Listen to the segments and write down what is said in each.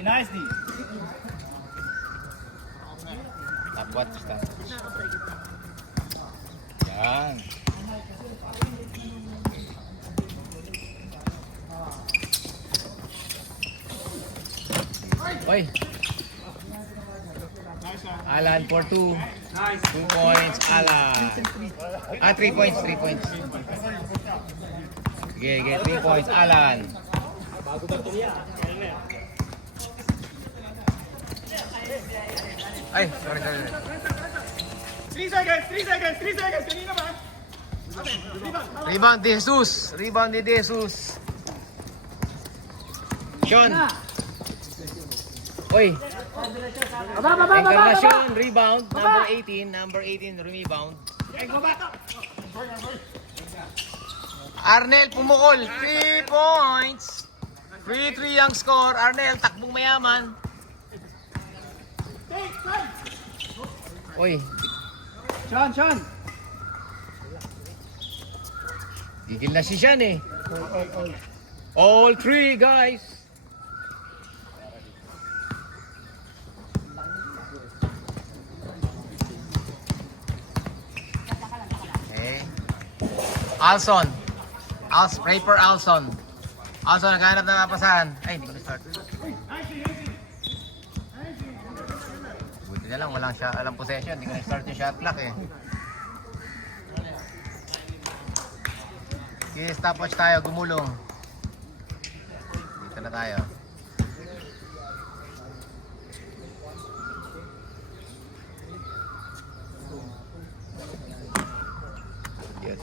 nice D. Top watch. Yan. Oy. Alan for 2. 2 points, Alan. 3 points, 3 points. Sige, 3 points, Alan. Ay, sorry. 3 seconds, 3 seconds, 3 seconds. Kanina ba? Rebound ni Jesus. Rebound ni Jesus. Sean. Oy. Encarnacion, rebound. Number 18. Number 18, rebound. Arnel, pumukol. 3 points. 3-3 ang score. Arnel, takbong mayaman. Oy. Sean. Gigil na si Sean eh. All 3 guys. Alson. Raper Alson. Alson, naghanap ng mapasahan. Ay, hindi ko na-start. Buti na lang, walang possession. Hindi ko na-start yung shot clock eh. Okay, stopwatch tayo, gumulong. Dito na tayo.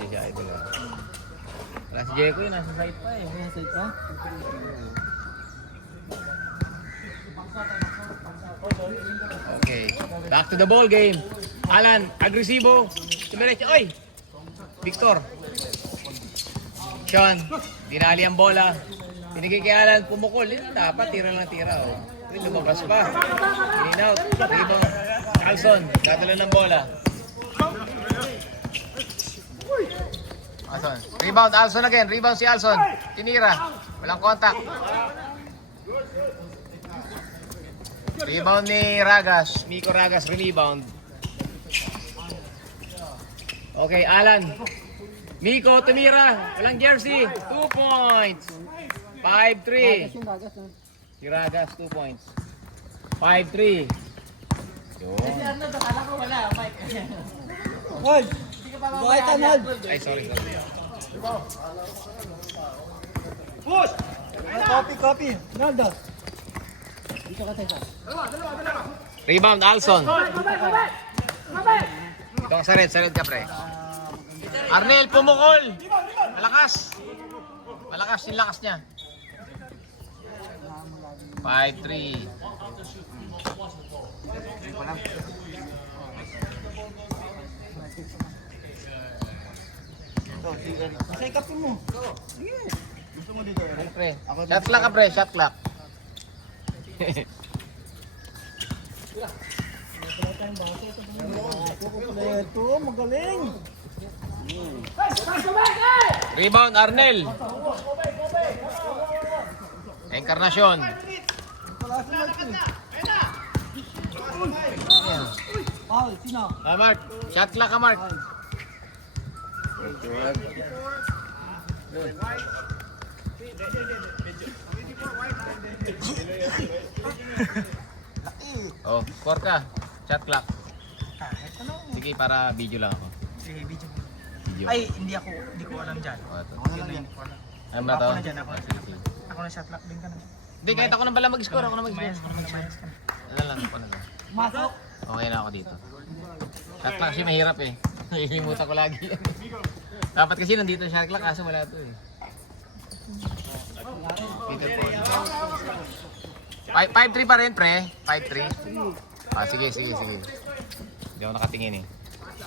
Siya ito lang. Wala si Jeko yun, nasa site pa eh. Nasa site pa? Okay, back to the ball game. Alan, agresibo. Tumiretso, oy! Victor. Sean, dinali ang bola. Tinigay kay Alan, pumukol. Dapat, tira lang tira. Oh. Lumabas pa. In out. Rebound. Alson, dadala ng bola. Alson. Rebound, Alson again. Rebound si Alson. Tinira. Walang contact. Rebound ni Ragas. Miko Ragas, rebound. Okay, Alan. Miko, tumira. Walang jersey. 2 points. 5-3. Si Ragas, 2 points. 5-3. Yun. Hold. Buhay Tanad. Ay, sorry. Push. Copy. Naldo. Dito ka tayo. Rebound, Alson. Ito ang sared ka pre. Arnel, pumukol. Malakas yung lakas niya. 5-3. Masay kapin mo. Sige. Gusto mo dito. Pre. Shot clock ka pre, shot clock. Ito, magaling. Rebound, Arnel. Encarnacion. Paul, sino? Mark. Shot clock ka, Mark. Oh, score ka. Shot clock. Sige, para video lang ako. Sige, video. Video. Ay, hindi ko alam dyan. Oh, ito. Ako na lang yan. Ano ba to? Ako na dyan, ako. Sige, sige. Ako na shot lock din ka na. Hindi, kahit ako na pala mag-score. Ako na Mayas mag-score. ka na. Ano lang, ako na lang. Masok. Okay na ako dito. Shot clock kasi mahirap eh. Nililimutan ko lagi. Dapat kasi nandito shot clock kaso wala to eh. Dito po. 5-3 pa rin pre. 5-3. Ah, sige. Hindi ako nakatingin eh.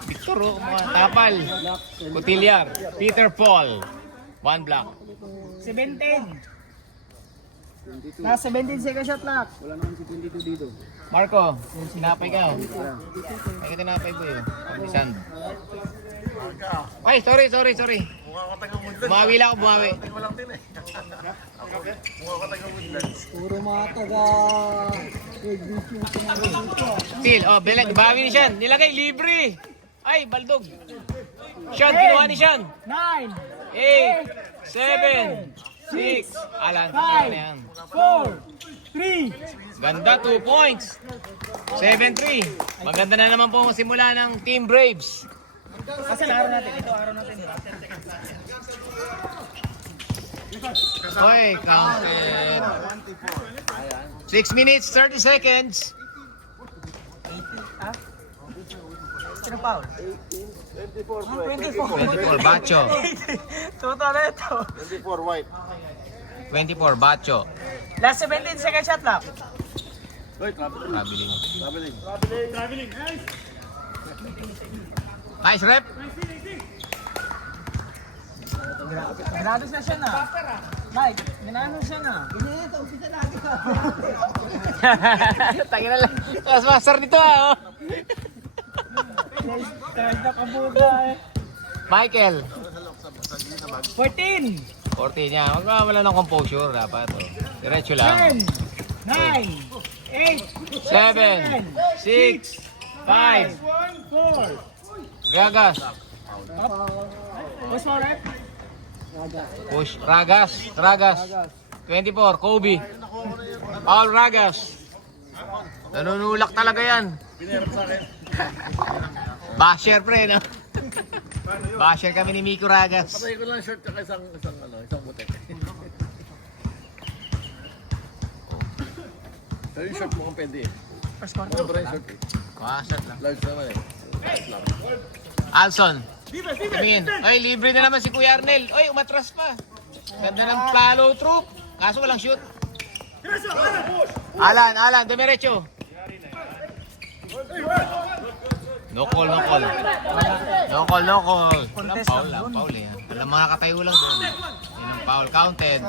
Victor, oh, Tapal. Cotillar. Peter Paul. 1 block. 17. Nasa 17 second shot lock. Wala naman si 22 dito. Marco, sinapay ka. Ay ka tinapay ko eh. Sand. Ay, sorry. Mukha ko taga-Woodlands. Bumawi lang ako, bumawi. Tingnan mo lang din eh. Mukha ko taga-Woodlands. Puro mga taga Still, oh, bawi ni Sean. Nilagay, libre. Ay, baldog. Sean, kinuha ni Sean. 9, 8, 7, 6. Alan, kinuha na yan. 4, 3. Ganda, 2 points. 7-3. Maganda na naman po ang simula ng Team Braves. Kasi araw natin, ito araw natin. Okay, counted. 6 minutes, 30 seconds. Sino foul? 24, Bacho. Tuto na ito. 24 white. 24, Bacho. Last 17 second shot lang. Wait, Traveling. traveling. Nice rep. Ginanos na siya na. Mike, ginanos siya na. Tangin na lang. Mas master nito ah. Oh. Kahit nakabuga eh. Michael. 14, 40 niya. Wala ng composure dapat. Oh. Diretso lang. 10, 9, 8, 7, 6, 5. 4. Ragas. What's more, right? Push. Ragas. 24, Kobe. All Ragas. Nanunulak talaga yan. Pinirap sa akin. Basher pre, no? Basher kami ni Miko Ragas. Patay ko lang short ka isang butek. Pero yung short mo kung pwede eh. First quarter. Sobra yung short eh. Kwasat lang. Large naman eh. Large lang. Alson. Tumingin. Ay, libre na naman si Kuya Arnel. Ay, umatras pa. Ganda ng follow through. Kaso walang shoot. Alan, demirecho. No call. Foul eh. Alam mga katayo lang doon. Yan ang foul. Counted.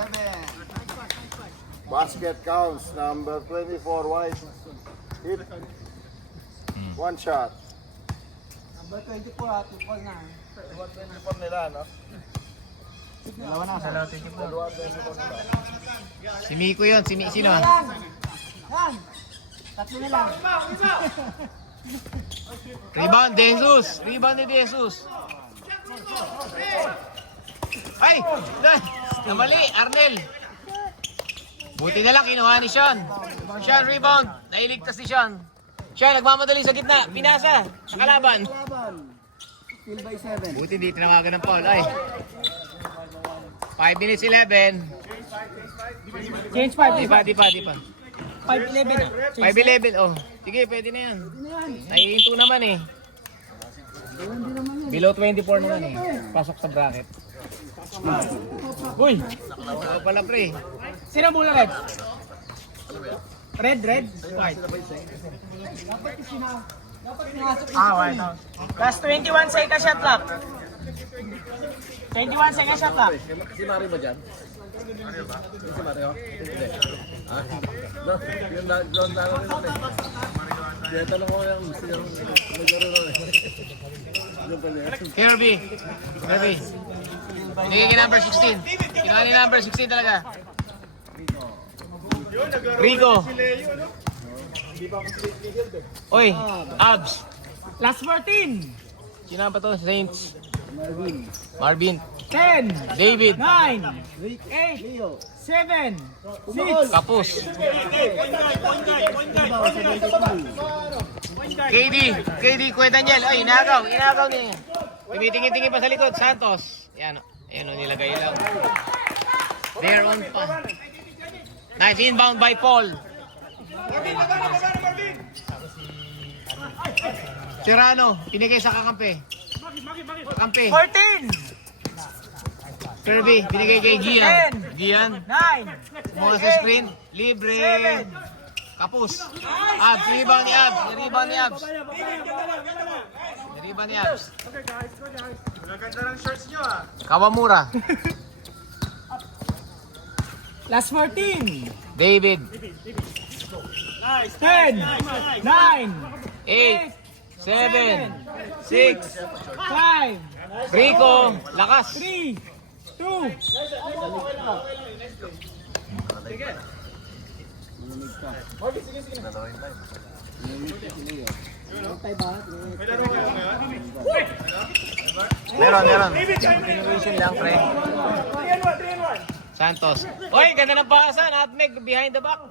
Basket counts, number 24 white. Hit. One shot. Number 24, 2 call na. 24 nila, no? Dalawa na, dalawa 24. Si Miko yun. Sino? Yan! Tatlo na lang. Rebound ni Jesus. Ay! Namali, Arnel. Buti na lang, kinuha ni Sean. Sean, rebound. Nailigtas ni Sean. Sean, nagmamadali sa gitna. Pinasa. Sa kalaban. Kill by 7. Buti hindi tinawagan ng foul. Ay. 5 minutes 11. Change 5. Di pa. 5-11. 5-11. Oh. Sige, pwede na yan. Naihinto naman eh. Below 24 naman eh. Pasok sa bracket. Uy! Ako pala pre. Sino muna red? Red? White. White. Last 21 second shot clock. 21 second shot clock. Si Mario ba dyan? Si Mario? Hindi. No, yung doon lang rin natin. Kaya tanong ko yung nagaro na rin. Kirby. Binigay kay number 16. Kinuha ni number 16 talaga. Rico. Oy, Abs. Last 14. Sino ba to? Saints. Marvin. 10, David. 9, 8, 7, 6. Kapus. KD, Kuya Daniel. Ay, inagaw niya. Tumitingin-tingin pa sa likod. Santos. Yan o, nilagay lang. They're on pa. Nice inbound by Paul. Serrano, pinigay sa kakampi. Kampi. 14, Kirby, binigay kay Gian. 9, Mula sa screen. Libre. 7. Kapus. Abs, rebound ni Abs. Nirebound ni Abs. Maganda ng shorts nyo ah. Kawamura. Last 14. David. 10, 9, 8, 7, 6, 5, Rico, lakas. 3, 2, Meron. Continuation lang, pre. Santos. Oy, ganda ng pasa. Nutmeg behind the back.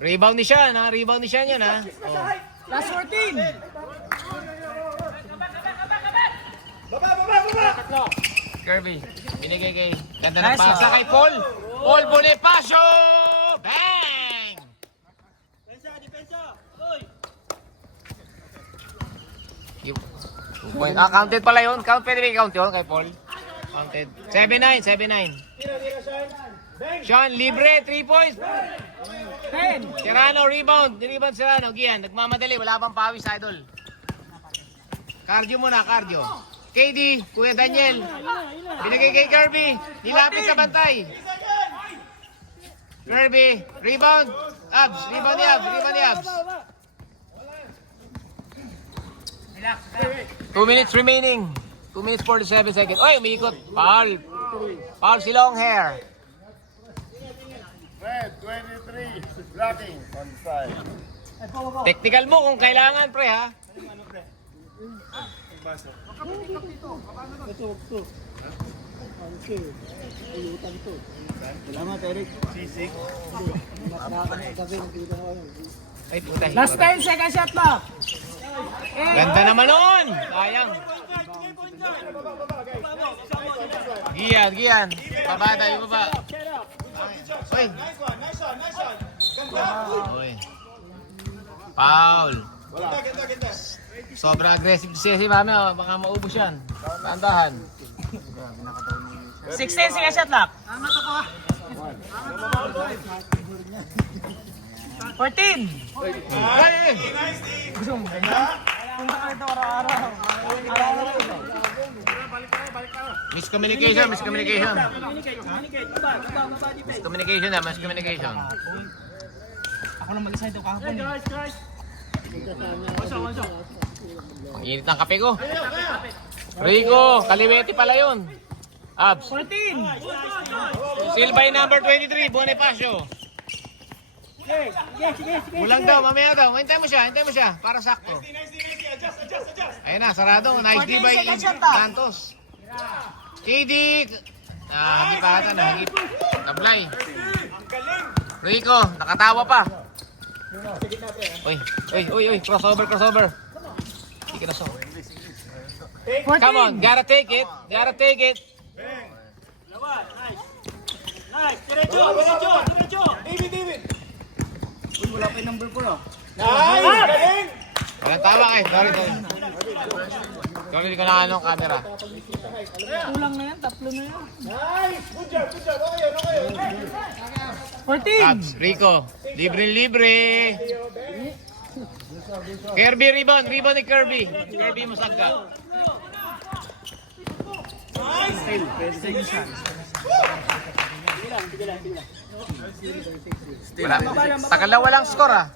Rebound ni Sean, ha? Rebound ni Sean yan, ha? Oh. last 14. Kirby, binigay kay... Ganda ng pasa kay Paul. Paul Bonifacio! Bang! Point. Counted pala yun. Pwede ba i-count yun kay Paul? Counted. 7-9. Sean, libre. 3 points. 10. Serrano, rebound. Rebound Serrano. Gian, nagmamadali. Wala pang pawis, idol. Cardio muna, cardio. KD, Kuya Daniel. Binigay kay Kirby. Nilapit sa bantay. Kirby, rebound. Abs, rebound ni Abs. 2 minutes remaining. 2 minutes 47 seconds. Oy, umiikot. Foul si long hair. Red 23. Blocking on side. Technical mo kung kailangan, pre, ha? Ay, puta. Last 10 second shot clock. Ganda naman nun! Sayang. Gian. Baba tayo, baba. Uy. Uy. Foul. Sobra aggressive si Mami, oh. Baka maubos yan. Tandahan. 16 second shot clock. 14. Ay! Gusto mo ganyan? Punta ka ito araw-araw. Miscommunication. Miscommunication Ako lang mag-isa ito kahapon. Ang init ng kape ko. Rico, Kaliwete pala yun. Abs. 14. Silbay number 23, Bonifacio. Kulang daw, mamaya daw. Hintay mo siya. Para sakto. Ayun na, sarado. Nice D by Santos. KD. Hangipatan. Tablay. Rico, nakatawa pa. Uy. Crossover. Hindi ka na so. Come on, gotta take it. Walang tawa kay. Sorry. Sorry, hindi ko na anong camera. Kulang na yan, tatlo na yan. 14. Abs, Rico. Libre. Kirby rebound ni Kirby. Kirby Musagka. Tagal na walang score, ah.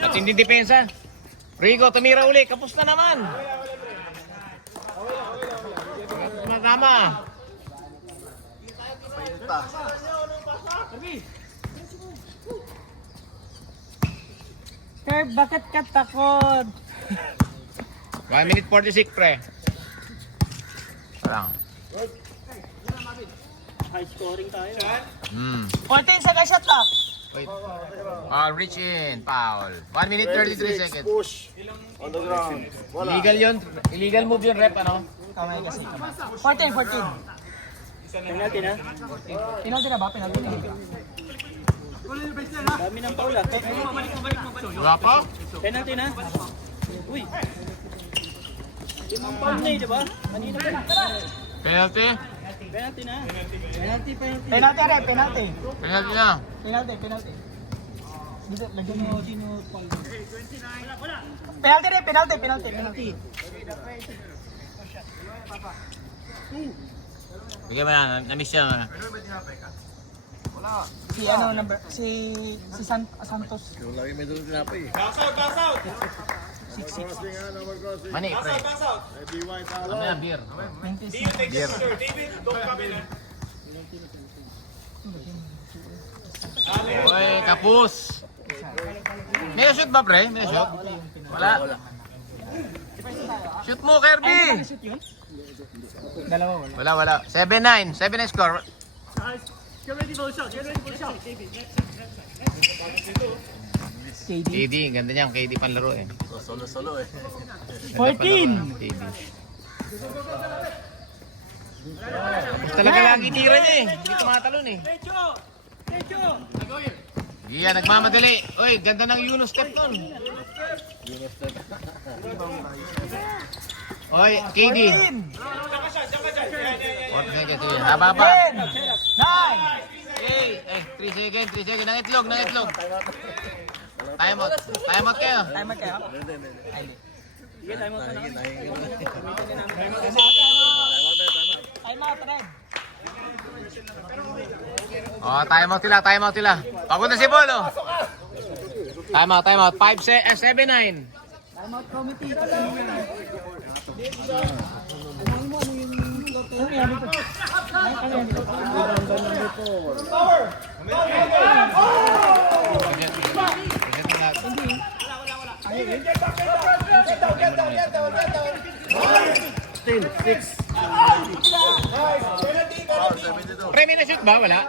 At hindi depensa. Rico, tumira uli. Kapos na naman. Tama. Kerb, bakit ka takot? 1 minute 46, pre. Parang. High scoring tayo. 14 second shot clock. Wait. Reach in. Foul. 1 minute 33 seconds. Push on the ground. Wala. Illegal yun. Illegal move yun, rep, ano? Kamay kasi. 14. Penalty na? Penalty na ba? Penalty na. Dami ng foul ah. Wala pa? Penalty na? Uy. Limang foul na eh, diba? Kanina ba na? Penalty? Penalty na. Penalty rin, penalty. Penalty na. Penalty. Dito, lagyan mo penalty rin, penalty. Bigyan mo na. Na-miss siya. Si Santos. Yung lagi may doon tinapay eh. Si Mani, pre. Mamaya, beer. Beer. Uy, kapus. May shoot ba, pre? May shoot? Wala. Shoot mo, Kirby. Dalawa wala. Wala, wala. 7-9. 7-9 score. KD. KD, ganda niyan. KD panlaro eh. Solo-solo eh. 14. KD. Tapos talaga lagi tira niya eh. Hindi tumatalon eh. Iya, nagmamadali. Uy, ganda ng Yuno step nun. Oy, KD. 40 seconds. Haba pa. 3 seconds, 3 seconds. Nang itlog, nang itlog. Time out. Time out kayo. Timer kayo? Time out, Red. Oh, time out sila, time out sila. Pagod na si Bolo. Time out, time out. 7-9. Time out committee. Pre, may na-shoot ba? Wala?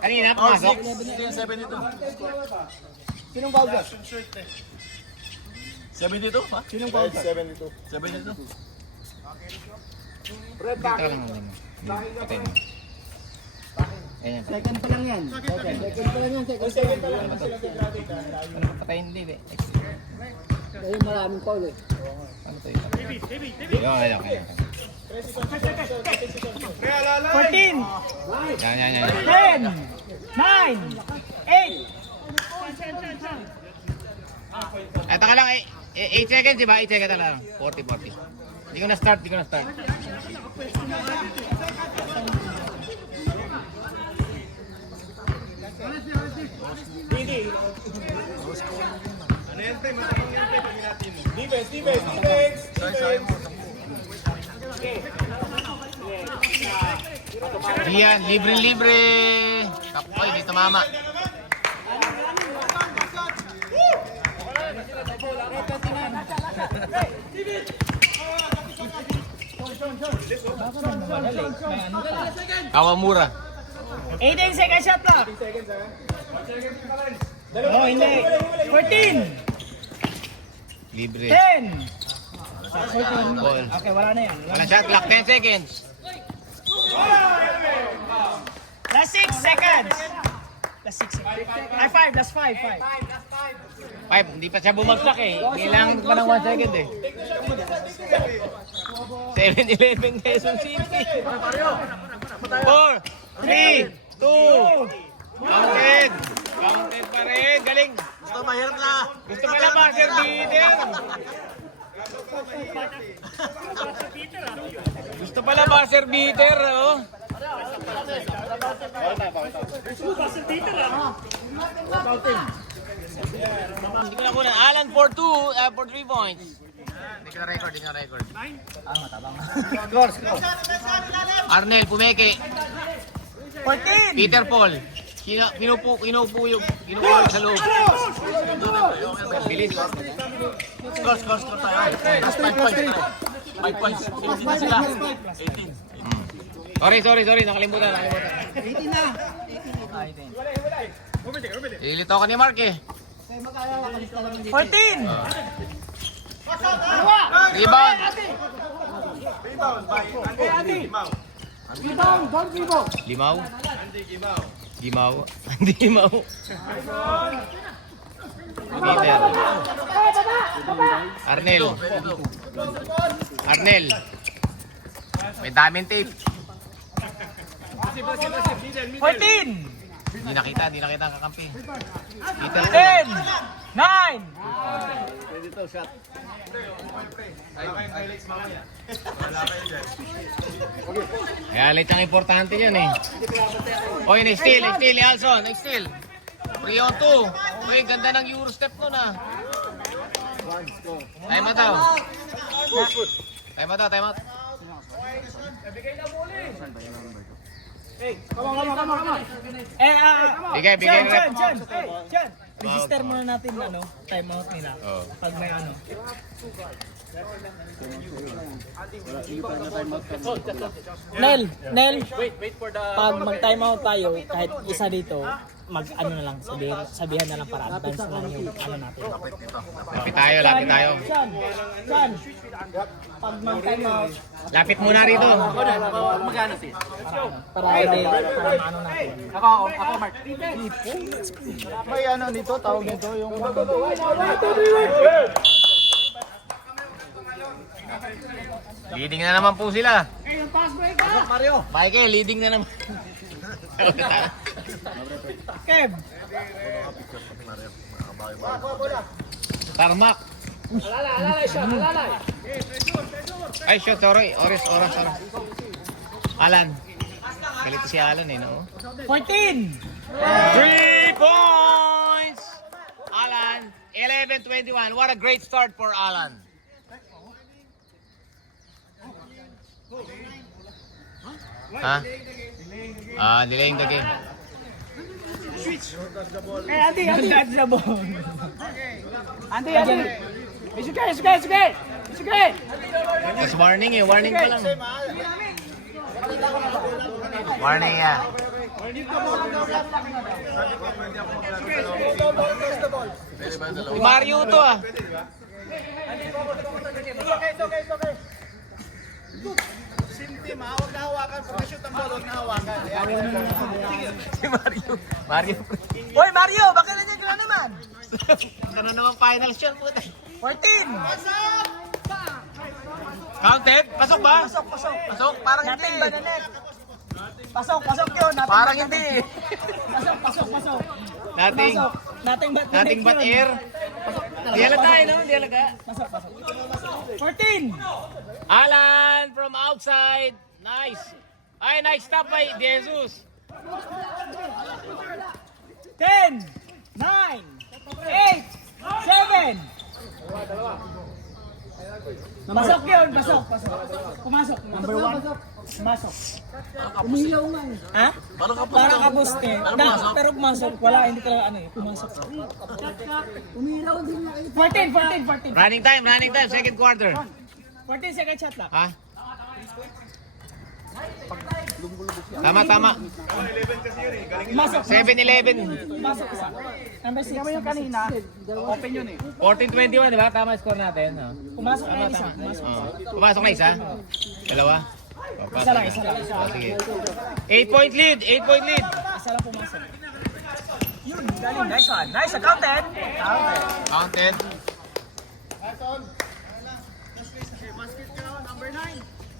Kanina, pumasok? 7 ito. Sinong foul dyan? 72 pa? Sinong foul dyan? 72. Dito lang naman. Patay mo. Ayan. Second pa lang yan. Second pa lang yan. Second pa lang. Patay hindi eh. Dahil maraming foul eh. Ano to yun? Ayun. 14. Yan. 10. 9. 8. Ay, taka lang. 8 seconds, di ba? 8 seconds lang. 40. Hindi ko na-start. Diyan, libre. Kapoy, dito mama. Kawamura. 18 second shot lang. Oh, hindi. 14. Libre. 10. Ball. Okay, wala na yan. Wala shot clock, 10 seconds. Last 6 seconds. Last 6 seconds. Ay, 5. Last 5. 5, hindi pa siya bumagsak eh. Kailangan pa ng 1 second eh. 7-11 Quezon City. 4, 3, 2, counted. Counted pa rin. Galing. Gusto mahirap na. Gusto pala buzzer beater. Gusto pala buzzer beater, oh. Hindi ko na kunan. Alan for 3 points. Hindi ko na record. Score. Arnel, Pumeke. 14. Peter Paul. Kinupo sa loob. Bilis. Score tayo. 5 points. 5 points. Hindi na sila. 18. Sorry. Nakalimutan. 18 na. Ilito ka ni Mark eh. 14. Rebound. Limaw. Limaw. Peter. Arnel. May daming tape. 14. Hindi nakita ang kakampi. Peter. 10. 9. Highlight ang importante yan eh. Oy, next steal, Alson. Next steal. 3 on 2. Uy, ganda ng Eurostep nun ah. Time out daw. Time out daw, time out. Bigay, bigay rep. Jan, register muna natin ano, timeout nila. Oo. Pag may ano. Nel, pag mag-timeout tayo, kahit isa dito, mag-ano na lang, sabihan na lang para advance na lang yung ano natin. Lapit tayo, lapit tayo. Jan, pag mag-timeout, Lapit muna rito. para ano natin. May ano nito, tawag nito yung... Leading na naman po sila. Michael, leading na naman. Kev, Tarmac. Ay, shot, sorry. Oras. Alan. Galit si Alan eh, no? 14! 3 points! Alan, 11-21. What a great start for Alan. Ha? Delaying the game. Andy, touch the ball. Andy. It's okay. Just warning eh, warning pa lang. Warning ya. Si Mario to ah. Si Mario. Hoy, Mario, bakit nandiyan ka na naman? Ano naman final shot po tayo? 14! Counted? Pasok ba? Pasok. Pasok? Parang Nating hindi. ba na net? Pasok yun. Parang hindi. Pasok. Nating, Nating ba na nating net bat yun? air. Di alaga eh, no? Di alaga. Pasok. 14! Alan from outside. Nice. Ay, nice stop by Jesus. 10! 9! 8! 7! Pasok yun, pasok. Pumasok. Number 1. Pumasok. Umilaw nga eh. Ha? Para ka-boost eh. Pero pumasok. Wala, hindi talaga ano eh. Pumasok. Umilaw din nga. 14. Running time, second quarter. 14 second shot lang. Ha? Tama. Pumasok. 7-11. Pumasok isa. Number 6. Yung kanina. Open yun eh. 14-21, di ba? Tama score natin. No? Pumasok na yung isa. Pumasok na isa? Dalawa? Isa lang. Sige. 8-point lead. Isa lang pumasok. Yun, galing. Nice one. Nice, counted. Counted.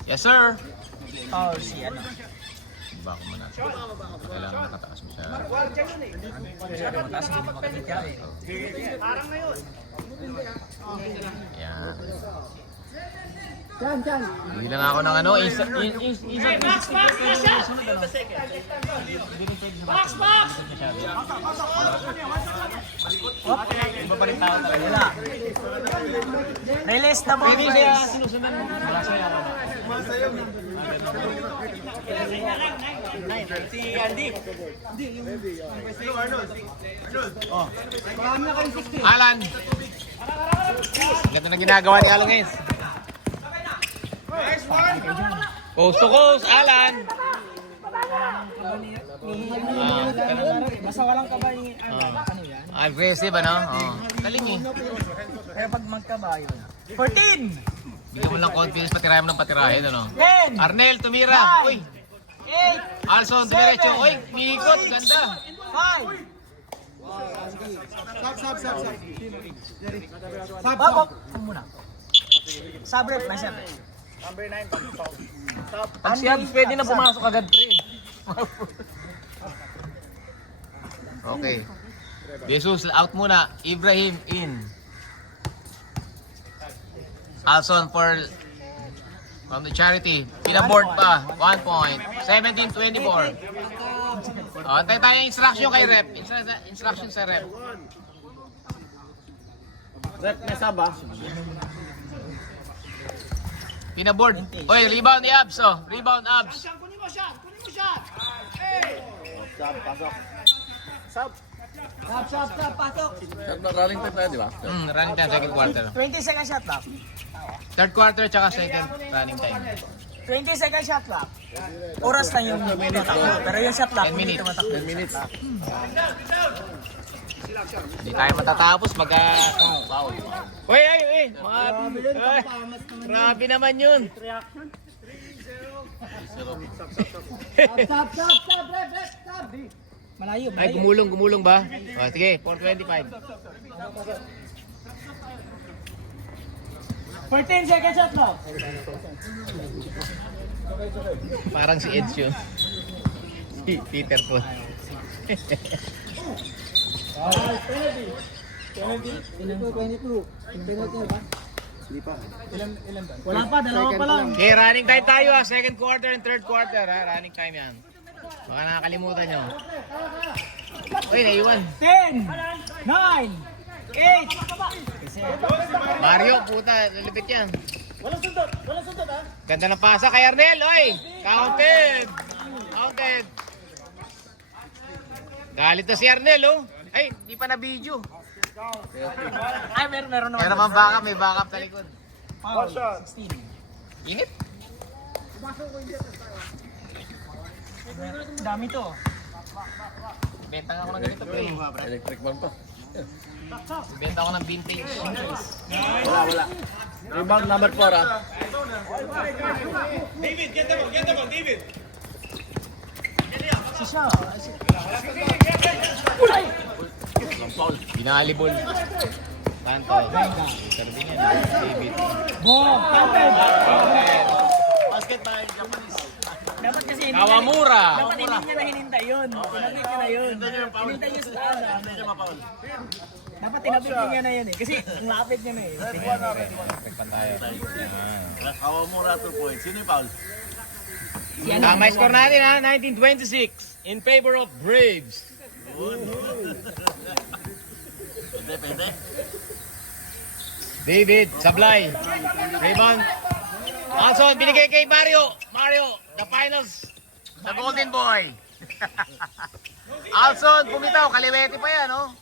Yes, sir. Oh, si ano. Ba ako muna. Kailangan nakataas mo siya. Mataas hindi makakit ka eh. Yan. Hindi lang ako ng ano. Iba pa rin tao talaga. Wala. Release the ball, please. Sinusundan mo. Wala sa'yo. Si Andy. Alan. Ganda na ginagawa ni Alan guys. Coast to coast, Alan. Basta walang kabay ano yan. Aggressive ano? Oh. Galing eh. Kaya pag magkabayo na. 14! Bigyan mo lang confidence, patirahin mo ng patirahin ano. 10! Arnel, tumira. Uy. 8! Alson, tumiretso. Uy, miikot. Ganda. 5! Sab. Muna. Sabrep, may sabrep. Pag siya, pwede na pumasok agad, pre. Okay. Jesus, out muna. Ibrahim, in. Alson for from the charity. Pinaboard pa. 1 point. 17-24. Antay tayo instruction kay rep. Instruction sa rep. Rep, may saba. Pinaboard. Oy, rebound ni Abs, oh. Rebound, Abs. Kunin mo shot! Kunin mo shot! Sab, pasok. Stop, pasok. Sab na rolling time tayo, di ba? Running time, second quarter. 20 second shot clock. Third quarter, tsaka second running time. 20 second shot clock. Oras lang yung tumatakbo. Pero yung shot clock, 10 hindi minutes. tumatakbo. 10 minutes. Hindi tayo matatapos pag foul. Uy, ay! Grabe naman yun. Malayo, Ay, gumulong ba? O, sige, 4:25. 14 second shot clock. Parang si Ezio. Si Peter po. Wala pa, dalawa pa lang. Okay, running time tayo ha. Second quarter and third quarter ha. Running time yan. Baka nakakalimutan nyo. Uy, naiwan. 10, 9, 8. Mario, puta, lalipit yan. Walang sundot! Walang sundot ha! Ganda ng pasa kay Arnel, oy! Counted! Counted! Galit na si Arnel, oh! Ay, di pa na video. Ay, meron Kaya naman backup, may backup sa likod. Foul, 16. Init. Dami to. Benta nga ako ng ganito, pre. Electric man pa. Benta ako ng vintage. Wala. Rebound number 4 ah. David, get the ball, David! Si siya. Binalibol. Pantay. Serving yan. David. Bong, counted. Basketball, Japanese. Dapat kasi hindi Kawamura. Dapat hindi niya na hinintay yun. Tinabit niya na yun. Hinintay niya sa taas. Hindi niya mapaul. Dapat tinabit niya na yun eh. Kasi ang lapit niya na eh. Pagpantayo. Kawamura 2 points. Sino yung foul? Tama yung score natin ha. 1926. In favor of Braves. Pwede. David, sablay. Rebound. Anson, binigay kay Mario. Mario, the finals. The golden boy. Alson, pumitaw. Kaliwete pa yan, oh.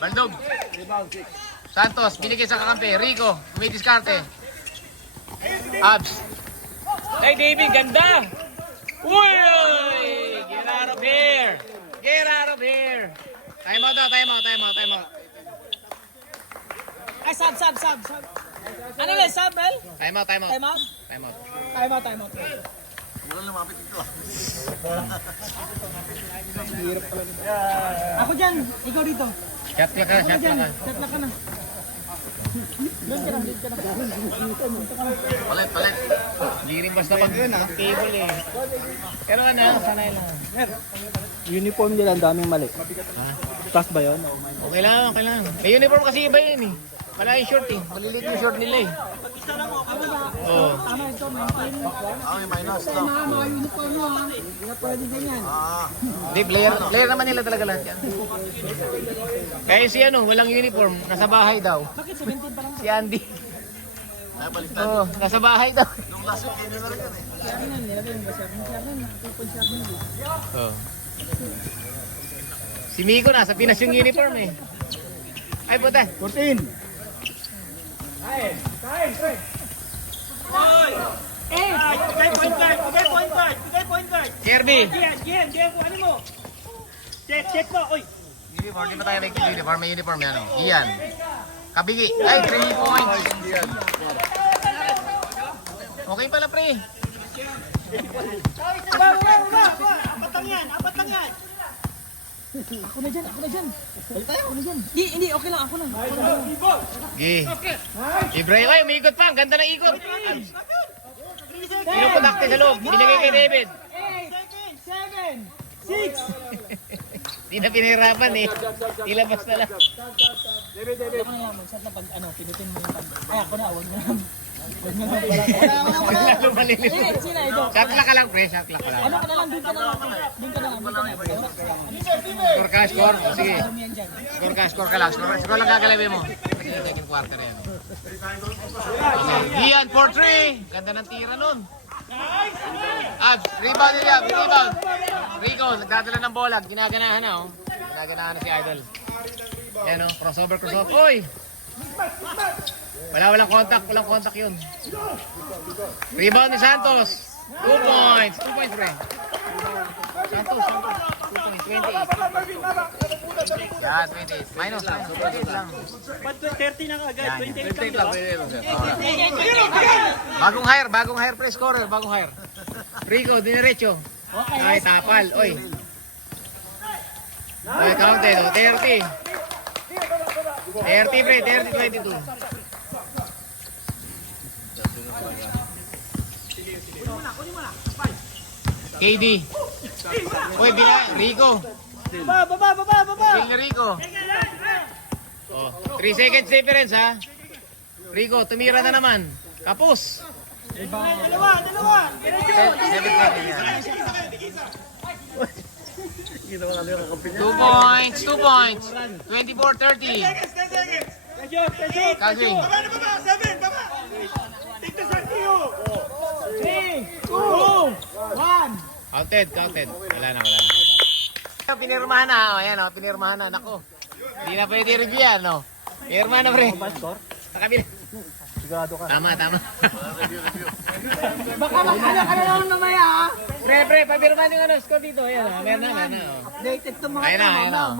Baldog. Santos, binigay sa kakampi. Rico, umidiskarte. Abs. Hey, David, ganda. Uy! Get out of here. Get out of here. Time out. Ay, sub. Ano lang, sub, Mel? Time out. Time out? Time out. Wala lumapit ito ah. Ako dyan, ikaw dito. Shot clock ka. Set na ka na. Doon ka na. Palit. Hindi rin basta pag table eh. Pero ano, sanay lang. Uniform nila ang daming mali. Taas ba yun? Okay lang. May uniform kasi iba yun eh. Wala yung short eh. Malilit yung short nila eh. Oo. Tama ito, maintain mo. May minus to. Mga uniform mo ha. Hindi na pwede ganyan. Hindi, player naman nila talaga lahat yan. Kaya si ano, walang uniform. Nasa bahay daw. Bakit 17 pa lang? Si Andy. Napalitan. Oo, nasa bahay daw. Nung last week, hindi na rin yan eh. Sherman, nilagay mo ba Sherman? Sherman. Oo. Si Miko nasa Pinas yung uniform eh. Ay puta. 14! Bigay point guard! Kirby. Gian, ano mo? Check mo, oy! Uniform, di ba tayo may uniform? May uniform yan. Iyan. Kabigi. Ay, 3 points. Okay pala, pre. Apat lang yan! Ako na dyan. Hindi, okay lang, ako lang. Okay. Ibrahim, ay, umiikot pa. Ang ganda ng ikot. Pinuputakte sa loob. Binigay kay David. 8, 7, 6. Di na pinahirapan eh. Ilabas na lang. Ako na lang, mag-shot na pag pinutin mo yung tanda. Ay, ako na, huwag na lang. Lalo malinis. Sino ito? Shot lock ka lang, pre. Shot lock ka lang. Ano ka na lang, doon ka na lang. Score ka, score. Sige. Dami yan dyan. Score ka lang. Score lang gagalawin mo. nila second quarter yan. Okay, Gian for 3. Ganda ng tira nun. Rebound nila, rebound. Rico, nagdadala ng bola. Ginaganahan na, oh. Ginaganahan na si Idol. Yan, oh. Crossover. Oy! Walang contact yun. Rebound ni Santos. 2 points. 2 points, pre. Santos. 2 points. 28. Yan, 28. Minus lang. 28 lang. 30 na agad. Yan, 28 lang, pwede lang, sir. Bagong hire pre scorer, bagong hire. Rico, diniretso. Ay, tapal. Oy. Oy, counted. 30. 30 pre, 30-22. KD. Uy, Rico. Baba! Kill ni Rico. Oh, 3 seconds difference ha. Rico, tumira na naman. Kapos. Dalawa! 7-20 yan. Ginawa nga nila ang kampi niya. 2 points. 24-30. Kaging. Baba, 7, baba. Tignan sa tiyo. 3, 2, 1. Counted. Wala na. Pinirmahan na. O, ayan o, pinirmahan na. Nako. Hindi na pwede review yan, no? Pinirmahan na, pre. Sa kabila. Sigurado ka. Tama. Baka makala ka na lang mamaya, ha? Pre, papirmahan yung score dito. Ayan o, meron na. Updated to mga Ayun na.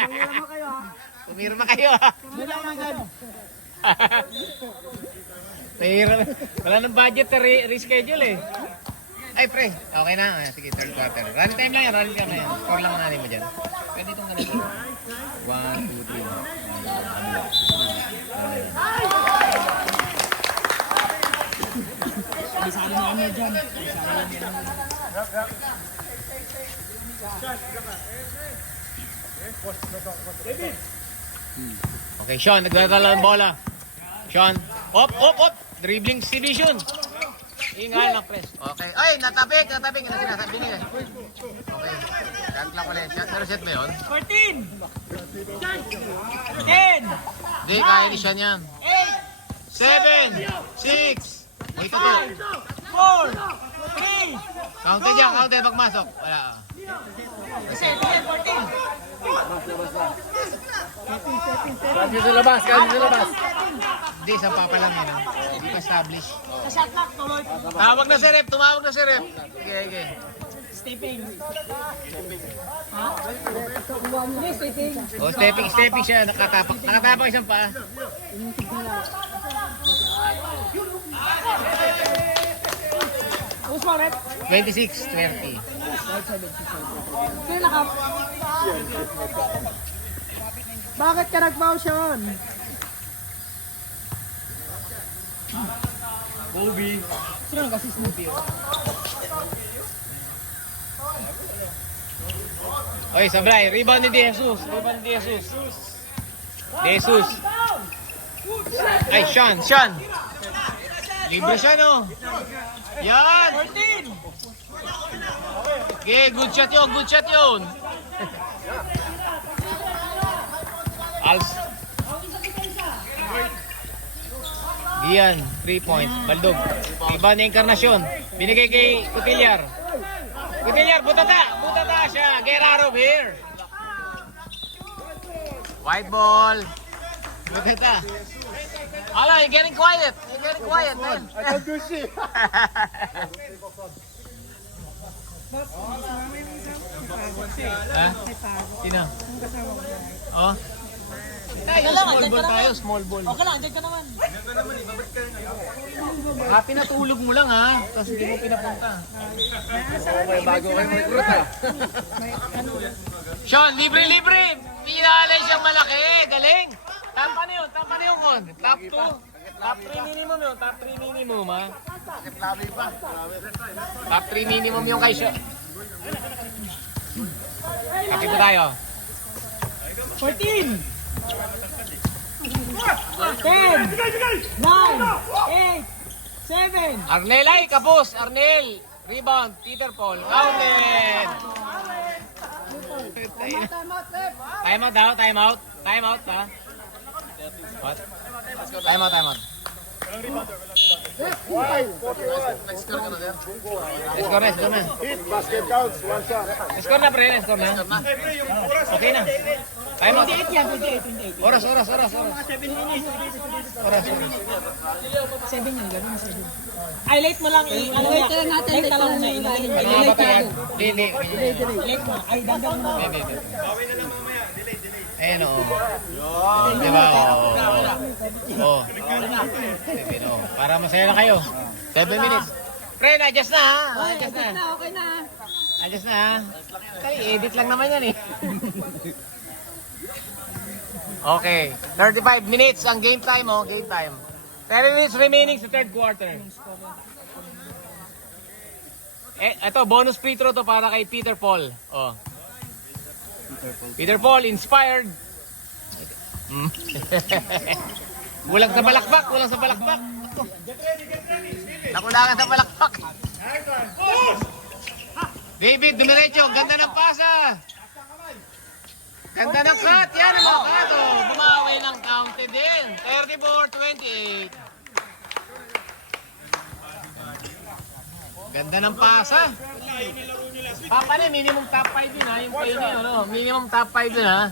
Mamaya kayo, ha? Pumirma kayo, ha? Wala naman gano'n. Wala nang budget na reschedule, eh. Ay, pre. Okay na. Sige, third quarter. Running time lang yan. Score lang natin mo dyan. Pwede itong ganito. 1, 2, 3. Isali na kami dyan. Okay, Sean. Nagdadala ng bola. Sean. Op. Dribbling division. Ingal ng press. Okay. Ay, natapik. Ano sinasabi niya? Okay. Dunk lang ulit. Set ba yun? 14! 10! Hindi, kaya ni Sean yan. 7, 6. Wait, ito. 4! 3! Counted pagmasok. Wala. Kasi, 14! Kasi sa labas. Hindi, isang papa lang yun. Hindi pa establish. Sa shot clock, tuloy. Tumawag na si Rep. Sige. Stepping. Ha? Hindi, stepping. O, stepping siya. Nakatapak isang paa. Tapos mo, Rep. 26-20. Sino naka... Bakit ka nag-foul, Sean? Bobby. Sino nag-assist mo? Oy, Sablay. Rebound ni De Jesus. Ay, Sean. Libre siya, no? Yan! 14! Okay, good shot yun. Gian, 3 points. Baldog. Iba na Encarnacion. Binigay kay Cotillar. Butata siya. Get out of here. White ball. Butata. Hala, you're getting quiet, man. I don't do shit. Ha? Sino? Oh? Small ball. Okay lang, dyan ka naman. Pinatulog mo lang ha, kasi hindi mo pinapunta. Okay, bago kayo mag-recruit, ha? Sean, libre! Pinalay siyang malaki, galing! Tampa na yun, on. Top 2. Top 3 minimum yun, ha? Top 3 minimum yung kay Sean. Kapit po tayo. 14! 10! 9! 8! 7! Arnel ay, kapos! Arnel! Rebound, Peter Paul. Counted! Time out daw, time out. Time out, ha? What? Time out, time out. Score ka na din. Score na, score na. Hit, basket counts, one shot. Score na, pre. Score na. Okay na. Time out. 28 yan, 28. Oras. Oras. 7 minutes. Oras. 7 yan, gano'n 7. Ay, late mo lang ano wait lang natin. Late lang na Mga bata yan. Hindi. Late mo. Ay, dandan mo. Ayun o. Diba? Oo. Para masaya na kayo. 7 minutes. Pre, adjust na ha. Adjust na. Okay na. Adjust na ha. Kaya edit lang naman yan eh. Okay. 35 minutes ang game time oh. Game time. 30 minutes remaining sa third quarter. Ito, bonus free throw to para kay Peter Paul. Oh. Peter Paul, inspired. Kulang sa balakbak, kulang sa balakbak. Nakulangan sa balakbak. David, dumiretso. Ganda ng pasa. Ganda ng cut. Yan ang mga cut. Oh. Bumawi ng counted din. 34-28. Ganda ng pasa. Papa na, minimum top 5 din ha. Yung kayo niyo, no? Minimum top 5 din ha.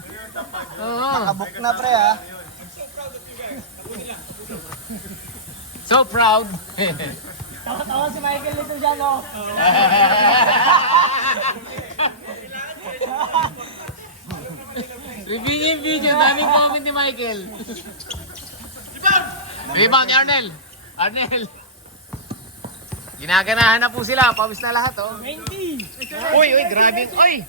Oo. Nakabuk na pre ha. So proud. Tawa si Michael nito dyan, oh. Review niyo yung video. Daming comment ni Michael. Rebound ni Arnel. Arnel. Ginaganahan na po sila. Pawis na lahat, oh. 20. Uy, grabe. Uy!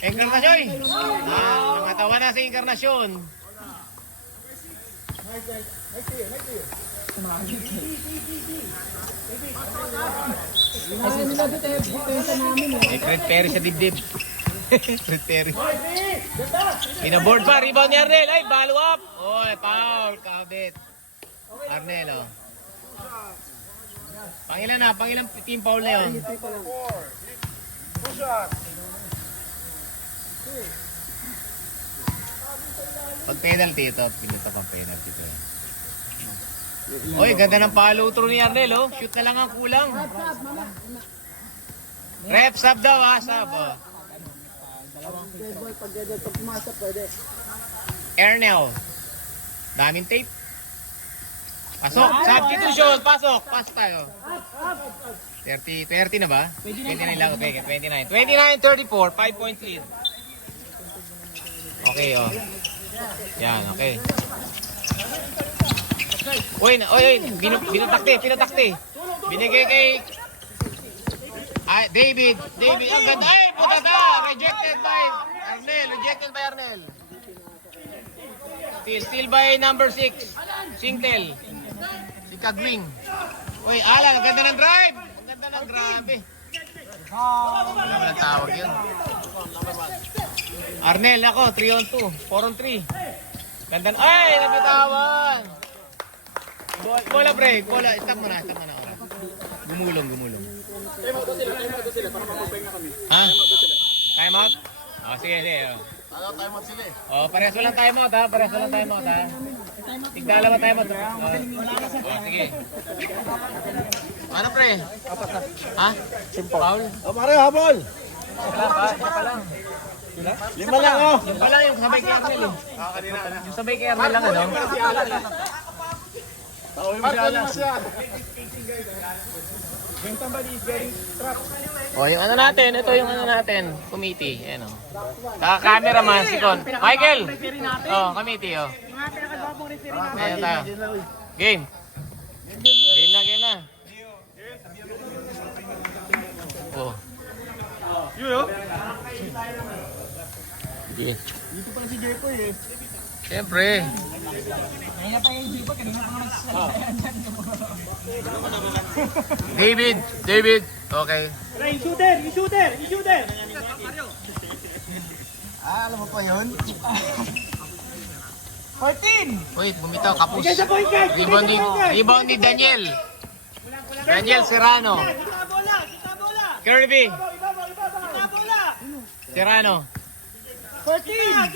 Encarnacion! Nangatawa na sa Encarnacion. Kasi nila dito yung depensa namin, eh. May Fred Perry sa dibdib. Fred Perry. Pinaboard pa. Rebound ni Arnel. Ay, follow up. Uy, foul. Kabit. Arnel, oh. Pangilan na? Pangilang team foul na yun? Pag penalty ito, pinito pang penalty ito. Uy, ganda ng follow through ni Arnel, oh. Shoot na lang ang kulang. Rep, sub daw, ha? Sub, oh. Arnel. Daming tape. Pasok, substitution, pasok. Pasok tayo. 30 na ba? 29 lang, okay, 29. 29-34, 5-point lead. Okay, oh. Yan, okay. Uy, pinatakti. Binigay kay David, ang ganda. Ay, puta ta! Rejected by Arnel. Still by number 6, Singtel. Si Kagwing. Uy, Alan, ang ganda ng drive. Ang ganda ng grabe. Ano ang tawag yun? Arnel, ako, 3-on-2, 4-on-3. Ganda ng, ay, nabitawan. Bola break, bola. Stop mo na. Gumulong. Ha? Time out? Oh, sige. Ano, time out sila eh. Oh, pareso lang time out, ha? Tigdala ba time out? Oh, sige. Ano, pre? Ha? Foul? Oh, Mario, habol! Wala pa lang. Lima lang, oh! Yung pa lang yung sabay kay Arnel. Yung sabay kay Arnel lang, ano? Oh, yung ano natin, ito yung ano natin, committee, ayan oh. Kaka-cameraman si Con. Michael. Oh, committee oh. Mga pinakagwapong referee natin. Ayan tayo. Game. Game na. Oh. Sige. Dito pala si Jepoy eh. Siyempre. Ngayon pa yung Jibo, kanina pa nga nagsasabayan dyan. David. Okay. Ray, shooter! Alam mo pa yun? 14! Wait, bumitaw kapos. Bigay sa point guard! Rebound ni Daniel. Daniel Serrano. Kita bola! Kirby. Iba bola! Serrano. 14.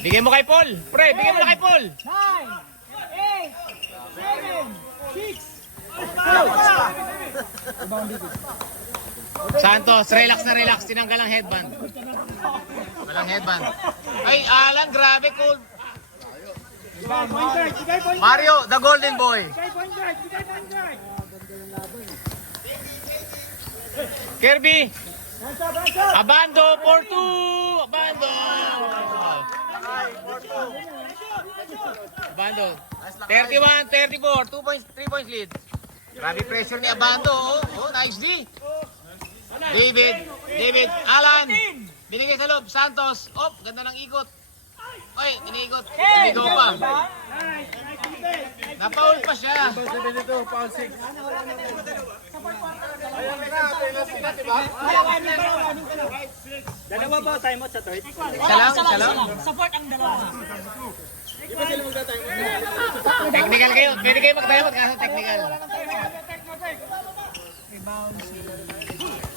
Bigay mo kay Paul. Pre, bigay mo na kay Paul. 9, 8, 7, 6. Santos, relax na relax. Tinanggal ang headband. Walang headband. Ay, Alan, grabe cool. Point guard, bigay point guard. Mario, the golden boy. Bigay point guard, bigay point guard. Kirby, Hands up, hands up. Abando for 2. Abando. Abando. 31, 34. 2 points, 3 points lead. Grabe pressure ni Abando. Oh, nice D. David, Alan. Binigay sa loob. Santos. Oh, ganda ng ikot. Oy, iniikot. Inigo pa. Nice, nice defense. Napaul pa siya. 72, foul 6. Dalawa ba time out sa third? Isa lang. Support ang dalawa. Technical kayo. Pwede kayo mag-timeout kaso technical.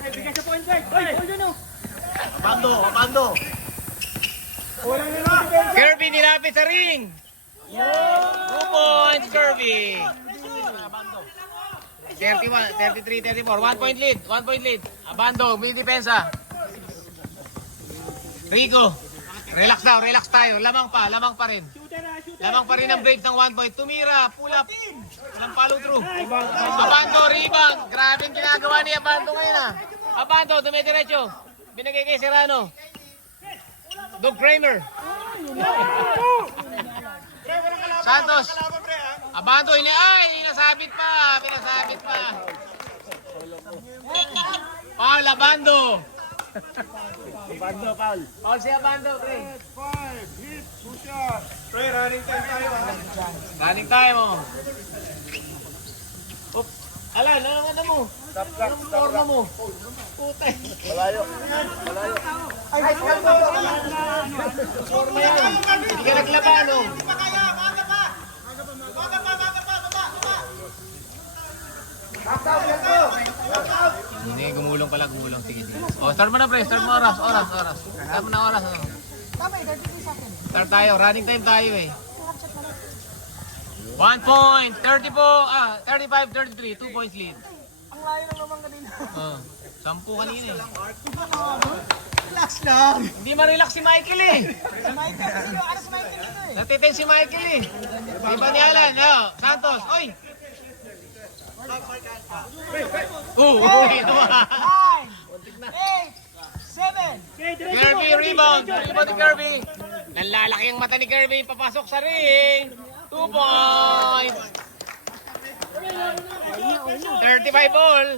Ay, bigay sa point guard. Oy, hold on, oh. Pando. Walang nila defense. Kirby nilapit sa ring. 2 points, Kirby. 31, 33, 34. 1 point lead. 1 point lead. Abando, mini depensa. Rico. Relax daw, relax tayo. Lamang pa rin. Shooter na, shooter. Lamang pa rin ang Braves ng 1 point. Tumira, pull up. Walang follow through. Abando, rebound. Grabe ang ginagawa ni Abando ngayon ah. Abando, dumidiretso. Binigay kay Serrano. Doug Kramer. Santos. Abando, pinasabit pa. Paul, Abando. Paul si Abando, pre. 5, hit, 2 shot. Pre, running time tayo. Running time, oh. Op. Alan, ano mo? Anong forma mo? Putay. Malayo. Hindi ka naglaban, oh. Hindi, gumulong. Sige. Oh, start mo na, pre. Start mo oras. Start mo na oras. Oh. Start tayo. Running time tayo, eh. 1 point. 35, 33. 2 points lead. Ang layo ng naman kanina. Oh. 10 kanina, eh. Relax lang. Hindi ma-relax si Michael, eh. Si Michael, kasi yung anak si Michael dito eh. Natiten si Michael, eh. Di ba ni Alan? Oh, Santos. Oy! Uy, naman. 9, 8, 7. Okay, diretso mo. Kirby, rebound. Rebound ni Kirby. Nanlalaki ang mata ni Kirby. Papasok sa ring. 2 points. 35 ball.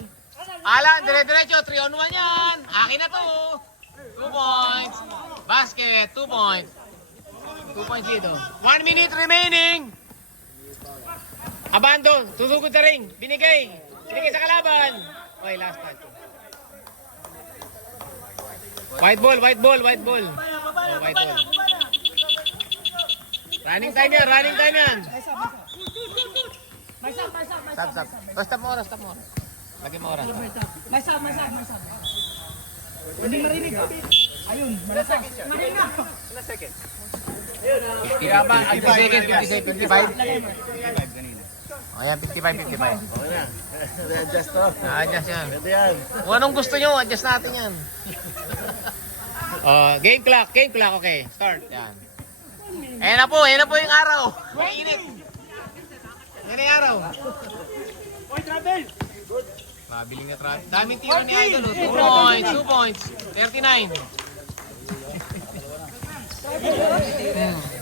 Alan, dire-diretso. 3 on 1 yan. Akin na to. 2 points. Basket, 2 points. 2 points dito. 1 minute remaining. Abando, susugod sa ring. Binigay sa kalaban. Okay, last time. White ball. Oh, white ball. Running time yan. Stop. Oh, stop mo oras. Lagyan mo oras. May sab. Hindi marinig. Ayun, malasag. Marinig na. 50 seconds, 55. Ayan, 55. Okay na. Adjust to. Adjust yan. Pwede yan. Kung anong gusto nyo, adjust natin yan. Game clock, okay. Start. Yan. Ayan na po yung araw. Mainit. Yan yung araw. Oy, travel. Mabiling na traffic. Daming tiro ni Idol. 2 points. 39.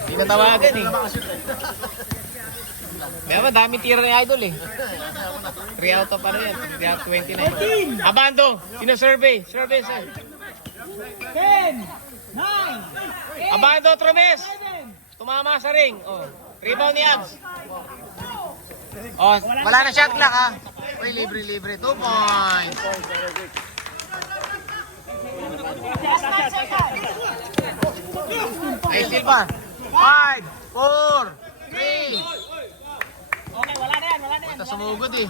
Hindi na tawagan eh. Kaya ba, daming tiro ni Idol eh. 3 out of ano yan? 3 out of 29. Abando, sino-survey? Survey, sir. 10, 9, Abando, Tromes. 7. Tumama sa ring. Oh. Rebound ni Abs. Oh, wala na shot clock ha. Uy, libre. 2 points. Ay, still pa. 5, 4, 3. Okay, wala na yan. Basta sumugod eh.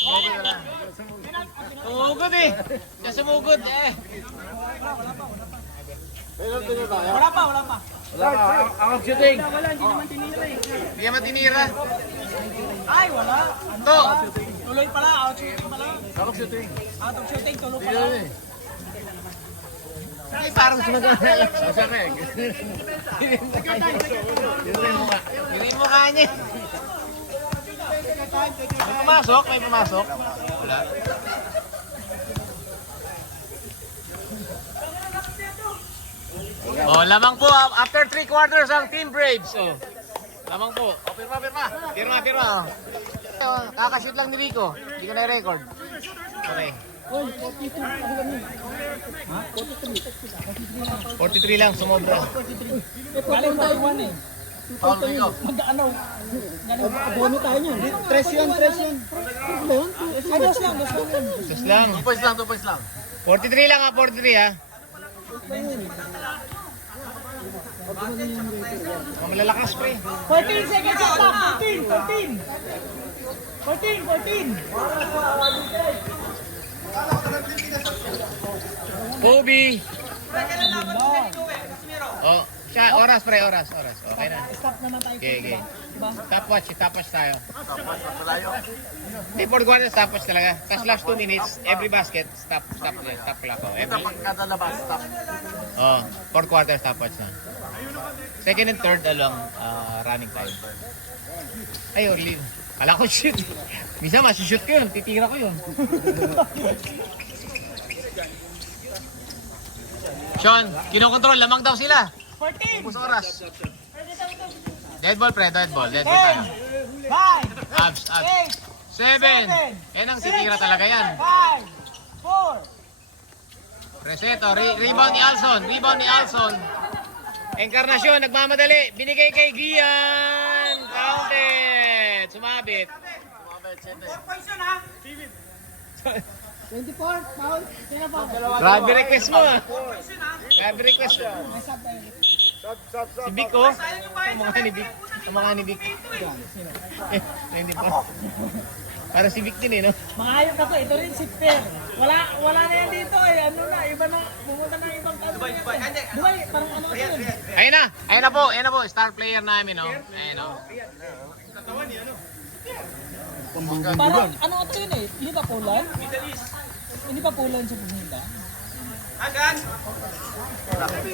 Sumugod na lang. Sumugod eh. Siya sumugod eh. Wala pa. Wala ka, ang shooting. Hindi naman tinira. Ay, wala. To. Tuloy pala, out shooting pala. Ang shooting. Out of shooting, tuloy Hindi pala. na eh. Ay, parang sumagal. Sasameg. Yun yung mukha niya. May pumasok? May pumasok? Wala. Oh, lamang po after 3 quarters ang Team Braves. Oh. Lamang po. Oh, pirma. Oh. Oh, kakashoot lang ni Rico. Hindi ko na-record. Okay. 43 lang, sumobra. Galing 41 eh. Paul Rico. Mag-ano? Abono tayo niyan. Tres yun. Ay, dos lang. Sus lang. 2 points lang, 2 points lang. 43 lang ha, 43 ha. Mga malalakas pre. 14 seconds sa clock. 14. Kobe. Oh, siya, oras pre, oras. Okay na. Stop naman tayo. Okay. Diba? Stopwatch tayo. Tapos, malayo. Hindi, 4 quarters, stopwatch talaga. Tapos last 2 minutes, every basket, stop clock. Oh, every, Kada labas, stop. oh, 4 quarters, stopwatch na. Second and third along running time. Ay, Orly. Kala ko shoot. Misa masushoot ko yun, titira ko yun. Sean, kinokontrol, lamang daw sila. 14. Ubus oras. Dead ball pre, dead ball tayo. 5. Abs. 7. Yan ang titira talaga yan. 5. 4. Reseto, rebound ni Alson. Encarnacion, nagmamadali. Binigay kay Gian. Counted. Sumabit. 24. Foul. Sino pa? Grabe request mo ah. Grabe request. Si Vic oh. Kamukha ni Vic. Hindi pa. Para si Vic din eh no. Makayop ako. Ito rin si Per. Wala na yan dito eh. Ano na, iba na. Pumunta na ibang country. Dubai, parang ano yun. Ayun na po. Star player namin oh. Ayun oh. Parang ano ito yun eh. Hindi pa Poland? Hindi pa Poland siya pumunta.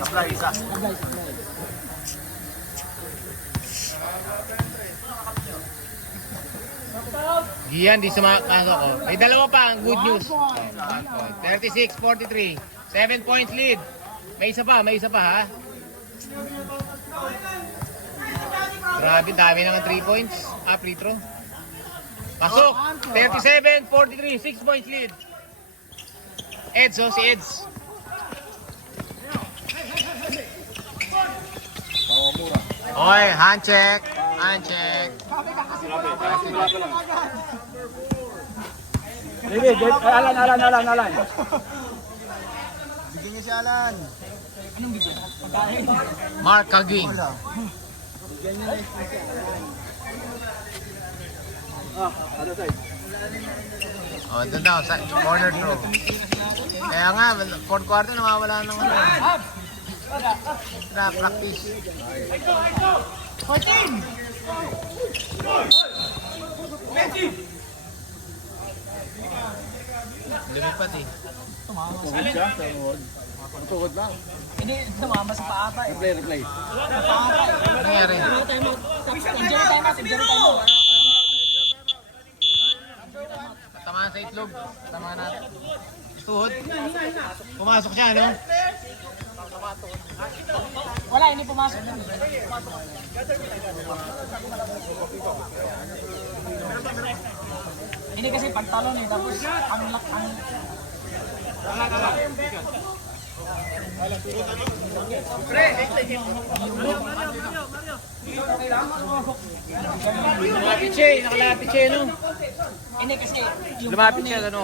Apply, isa. Supply. Gian, di sumakasok oh. May dalawa pa ang good news. 36-43. 7 points lead. May isa pa ha. Grabe, dami naman 3 points. Free throw. Pasok. 37-43. 6 points lead. Eds oh, si Eds. Oy, hand check. David, Alan. Bigyan niyo si Alan. Mark Kaging. Oh, ito daw, sa corner throw. Kaya nga, 4th quarter nawawala ng ano. Practice. 14. Lumipat eh. Tuhod siya, sa tuhod. Tuhod lang. Hindi, tumama sa paa pa eh. Replay. Ano nangyari? Injury time out. Tamaan sa itlog. Tamaan natin. Tuhod. Pumasok siya, no? Wala, hindi pumasok. Hindi kasi pagtalon eh, tapos ang Lumapit siya eh. Nakalapit siya eh, no? hindi kasi yung Lumapit siya, ano?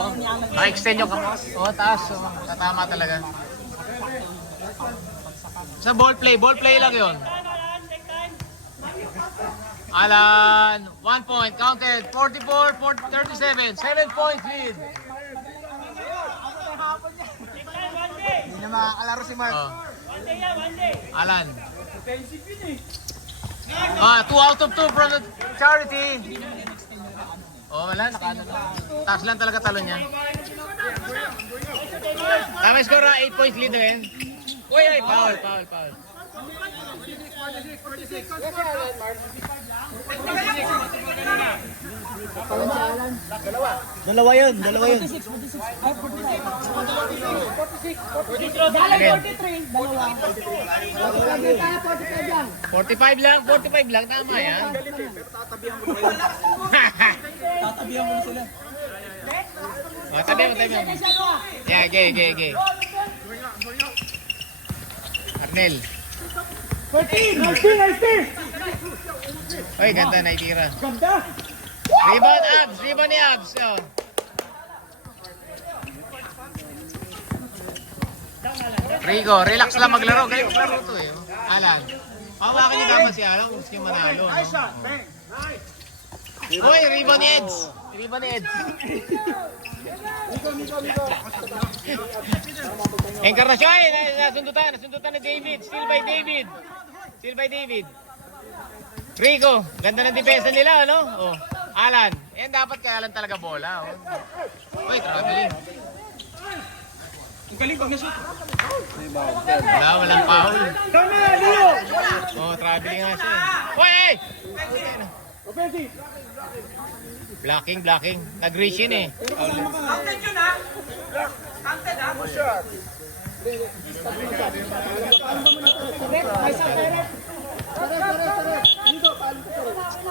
Naka-extend yung kamas. Oo, taas. Oh. Tatama talaga. Sa ball play lang yun. Alan, 1 point, counted, 44-37, 7 points lead. na makakalaro si Mark. Oh. Alan. 2 out of 2 from the Charity. Oh, wala. Taas lang talaga talo niya. Tama score 8 points lead na rin. Uy, foul. Dalawa yun. Dalay 43, dalawa. 45 lang. Tama yan. Tatabihan mo na sila. Tabi mo. Yeah, gay. Arnel. 19! Uy, ganda na itira. Ganda! Rebound ni Abs. Oh. Rico, relax lang maglaro. Galing maglaro to eh. Alan. Pawakan niyo dapat si Alan. Gusto niyo manalo. No? Uy, rebound ni Eds. Encarnacion. Ay, nasundutan ni David. Still by David. Rico, ganda ng depensa nila, ano? Oh. Alan. Yan dapat kay Alan talaga bola. Oh. Uy, traveling. Ang galing pag nashoot. Walang foul. Tama, Leo! Oh, traveling nga siya. Uy! Offensive! Blocking. Nag-reach yun eh.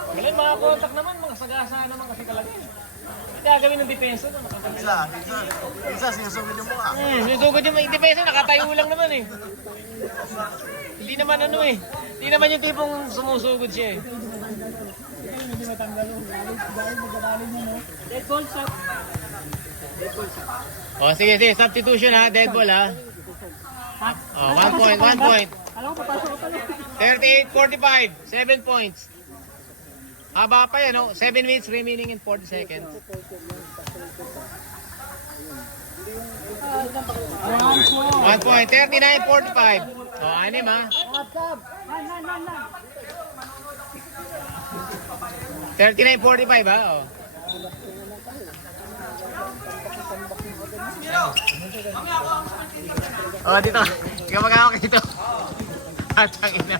Galing, mga contact naman, mga sagasa naman kasi talaga. Hindi gagawin ng depensa. Isa, sinusugod yung mukha. Sinusugod yung depensa, nakatayo lang naman eh. Hindi naman Hindi naman yung tipong sumusugod siya eh. Hindi matanggal yung dahil magdadali niya, no? Dead ball shot. Oh, sige. Substitution ha. Dead ball ha. Oh, 1 point. Alam ko, papasok ko pala. 38-45. 7 points. Haba pa yan, no? 7 minutes remaining in 40 seconds. 1 point. 39-45. Oh, anim ha. 39-45 ha. Oh. Oh, dito. Ikaw mag-awak dito. Tatangin na.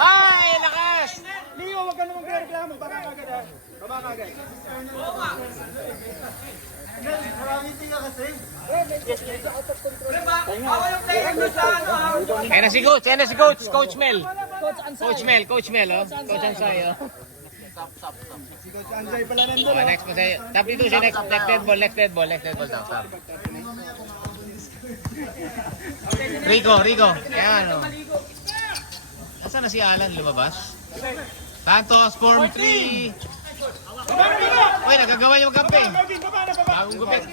Ay, lakas! Leo, huwag ka naman reklamo. Baka kagad ha. Baba kagad. Ayan na si Coach. Coach Mel. Coach Mel, oh. Coach Ansay, oh. Anjay pala nandun. Oh, next po sa'yo. Substitution, next dead ball. Stop. Rico. Ayan, oh. Nasaan na si Alan? Lumabas? Santos, form 3. Uy, nagagawa yung kampe. Bagong gupit.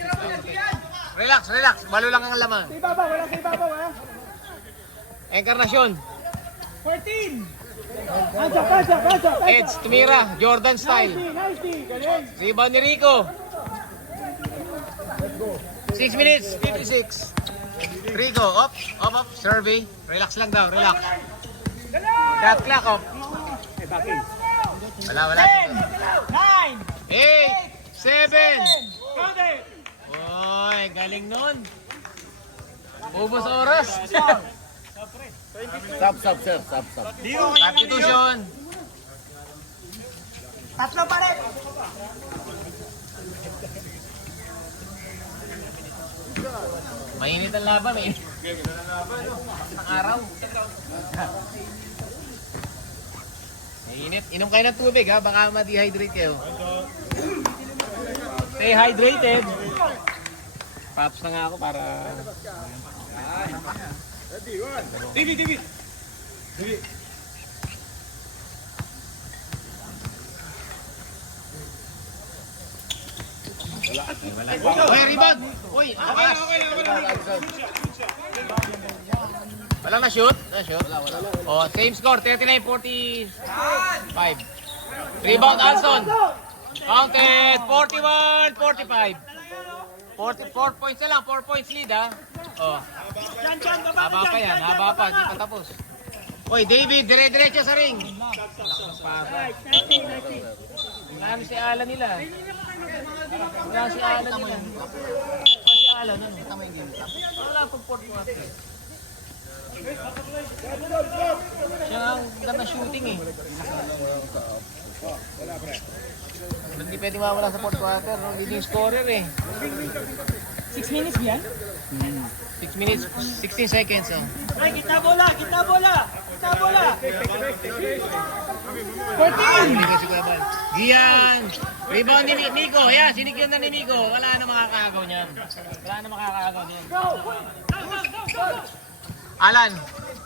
Relax. Balo lang ang laman. Wala sa ibabaw ha. Encarnacion. 14! Pasok! Eds, tumira. Jordan style. 90! Galing! Rebound ni Rico. 6 minutes, 56. Rico, up. Survey. Relax lang daw, relax. Shot clock, up. Wala. 9! 8, 7. Count it! Oy, galing nun. Ubus oras. Stop, sir. Substitution. Tatlo pa rin! Mainit ang laban, eh. Ang araw. Mainit. Inom kayo ng tubig, ha? Baka ma-dehydrate kayo. Stay hydrated. Pops na nga ako para... David! Uy, rebound! Uy, akas! Wala na shoot? Oh, same score, 39-45. Rebound, Alson. Counted, 41-45. 44 points na lang, 4 points lead ha. Oh. Haba pa yan, haba pa, di pa tapos. Oy, David, dire-diretso sa ring. Wala na si Alan nila. Wala si Alan nila. Si Alan, ano? Wala pang 4 siya ang ganda shooting eh. Hindi pwede mawala sa fourth quarter, no? Leading scorer eh. 6 minutes yan? 6 minutes, 16 seconds oh. Ay, kita bola! Kita bola! Kita bola! 14! Gian! Rebound ni Miko. Ayan, sinigyan na ni Miko. Wala na makakagaw niyan. Wala na makakagaw niyan. Alan.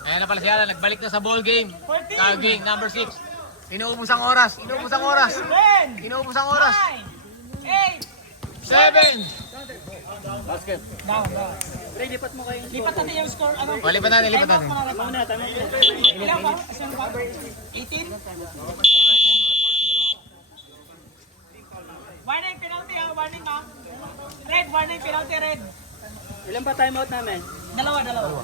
Ayan na pala si Alan. Nagbalik na sa ball game. Kaging, number 6. Inuubos ang oras. Inuubos ang oras. 10! Inuubos ang oras. 9! 8! 7! Basket. Down. Lipat mo kayo. Lipat natin yung score. Ano? O, lipat natin, lipat natin. Ilan ba? Asan ba? 18? Warning, penalty ha. Warning ha. Red, warning, penalty, red. Ilan ba timeout namin? Dalawa.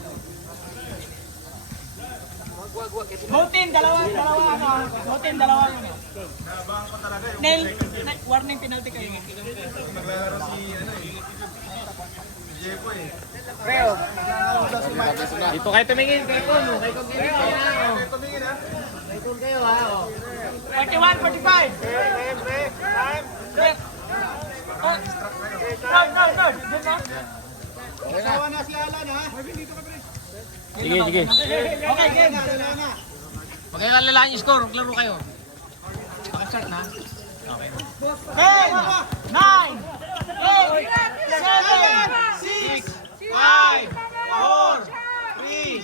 Voting, dalawa. Voting, dalawa yun. Nel, warning, penalty kayo. Preo. Dito kayo tumingin. Kayo tumingin. Kayo tumingin ha. Kayo tumingin kayo ha. 41, 45. Kasawa na si Alan ha. Sige. Okay, game. Magkakalalaan yung score. Maglaro kayo. Pakastart na. Okay. 10, 9, 8, 7, 6, 5, 4, 3,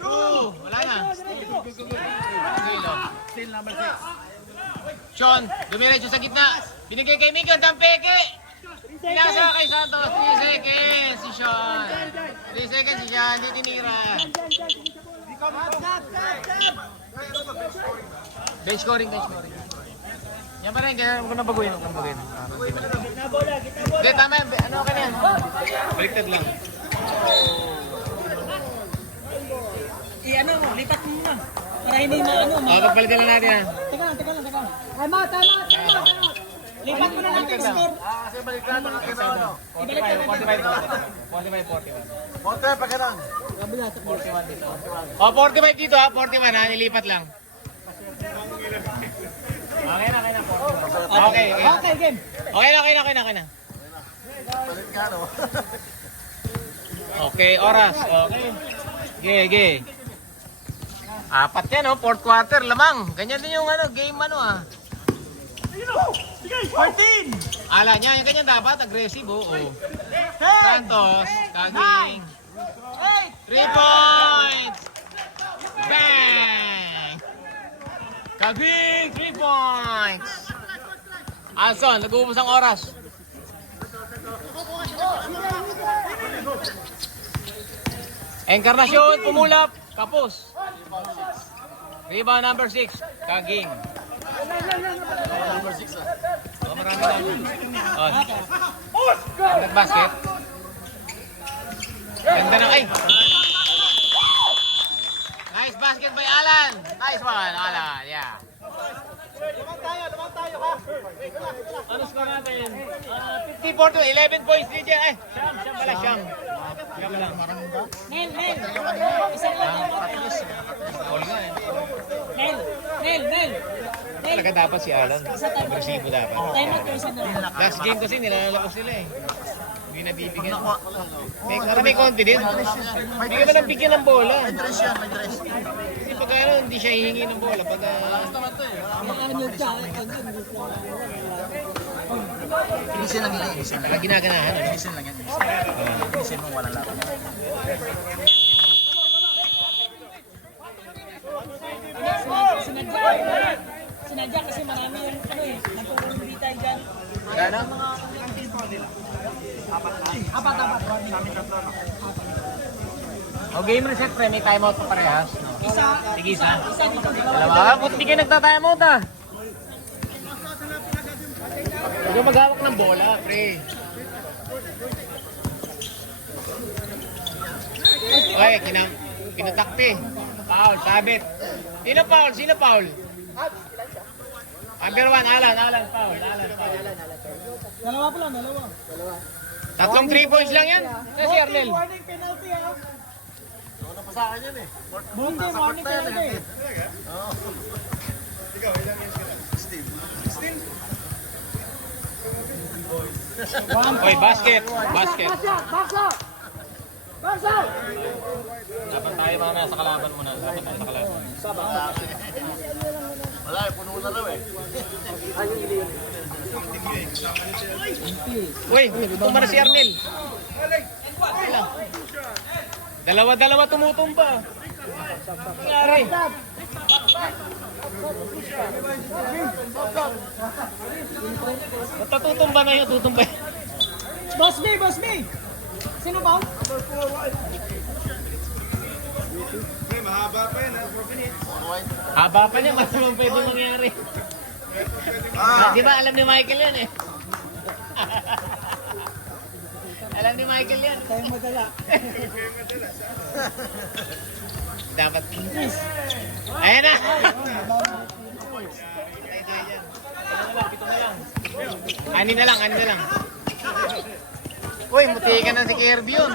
2, wala na. Still number 6. Sean, dumiretso sa gitna. Binigay kay Mika ang tampeke. Pinasa kay Santos. 3 seconds si Sean. 3 seconds si Sean. Hindi tinira. Bench scoring. Yan pa rin. Kaya huwag na baguhin. Hindi, tama yan. Ano ka na yan? Baliktad lang. lipat mo na. Para hindi maano. Pagpalitan lang natin ha. Teka lang. Time out. Lipat mo na lang yung score. Kasi balik na ang akin ano. Ibalik ka na. 45. Monte, pakilang. 41 dito. O, 45 dito ha. 41 ha. Nilipat lang. Okay na. 41. Okay. Okay, game. Okay na. Balik ka no. Okay, oras. Okay. Ge. Apat yan, oh. Fourth quarter, lamang. Ganyan din yung game, 14! Ala niya, yung ganyan dapat, aggressive, oh. Santos, Kaging. 3 points! Bang! Kaging, 3 points! Anson, nag-uubos ang oras. Encarnacion, pumulap, kapos. Rebound number 6, Kaging. Number 6 ah. Oh, marami na. Basket. Ganda na, ay! Nice basket by Alan. Nice one, Alan. Yeah. Lumang tayo ha. Ano score natin? 54 to 11 points din dyan. Ay, Siyam pala, Siyam. Siyam lang. Nel. Isang lang yung All nga eh. Nel. Talaga dapat si Alan. Agresibo dapat. Time out ko isa na. Last game kasi nilalabas sila eh. Hindi nabibigyan. May confidence. Hindi ka ba nabigyan ng bola? May dress yan, may dress. Kasi pag hindi siya hihingi ng bola. Pag Inisin lang yan, inisin lang. ginaganahan. Inisin lang yan, inisin mo wala lang. Sinadya kasi marami yung nagpupunti tayo dyan. Gana? Apat. O game reset pre, may timeout pa parehas. No? Isa. Sige, isa. Isa dito. Dalawa. Buti di kayo nagta-timeout ah. Huwag kang maghawak ng bola, pre. Oy, pinutakti. Foul, sabit. Sino foul? Sino foul? Number 1, Alan, foul. Dalawa pa lang, dalawa. Tatlong 3 points lang yan. Kasi Arnel. Warning penalty ha. Ano pa sa akin yan eh. Bunti, warning penalty. Oy, basket. Dapat tayo mga nasa kalaban muna. Dapat tayo sa kalaban. Wala eh, puno na raw eh. Uy, tumba na si Arnel. Dalawa-dalawa tumutumba. Nangyari. Tutumba na yun, tutumba yun. Boss me! Sino ba? Mahaba pa yan, 4 minutes. Haba pa niya, mas naman pwede mangyari. Di ba alam ni Michael yan eh? Alam ni Michael yan. Tayo madala. Dapat. Ayan na! Ani na lang. Uy, muti ka na si Kirby yun.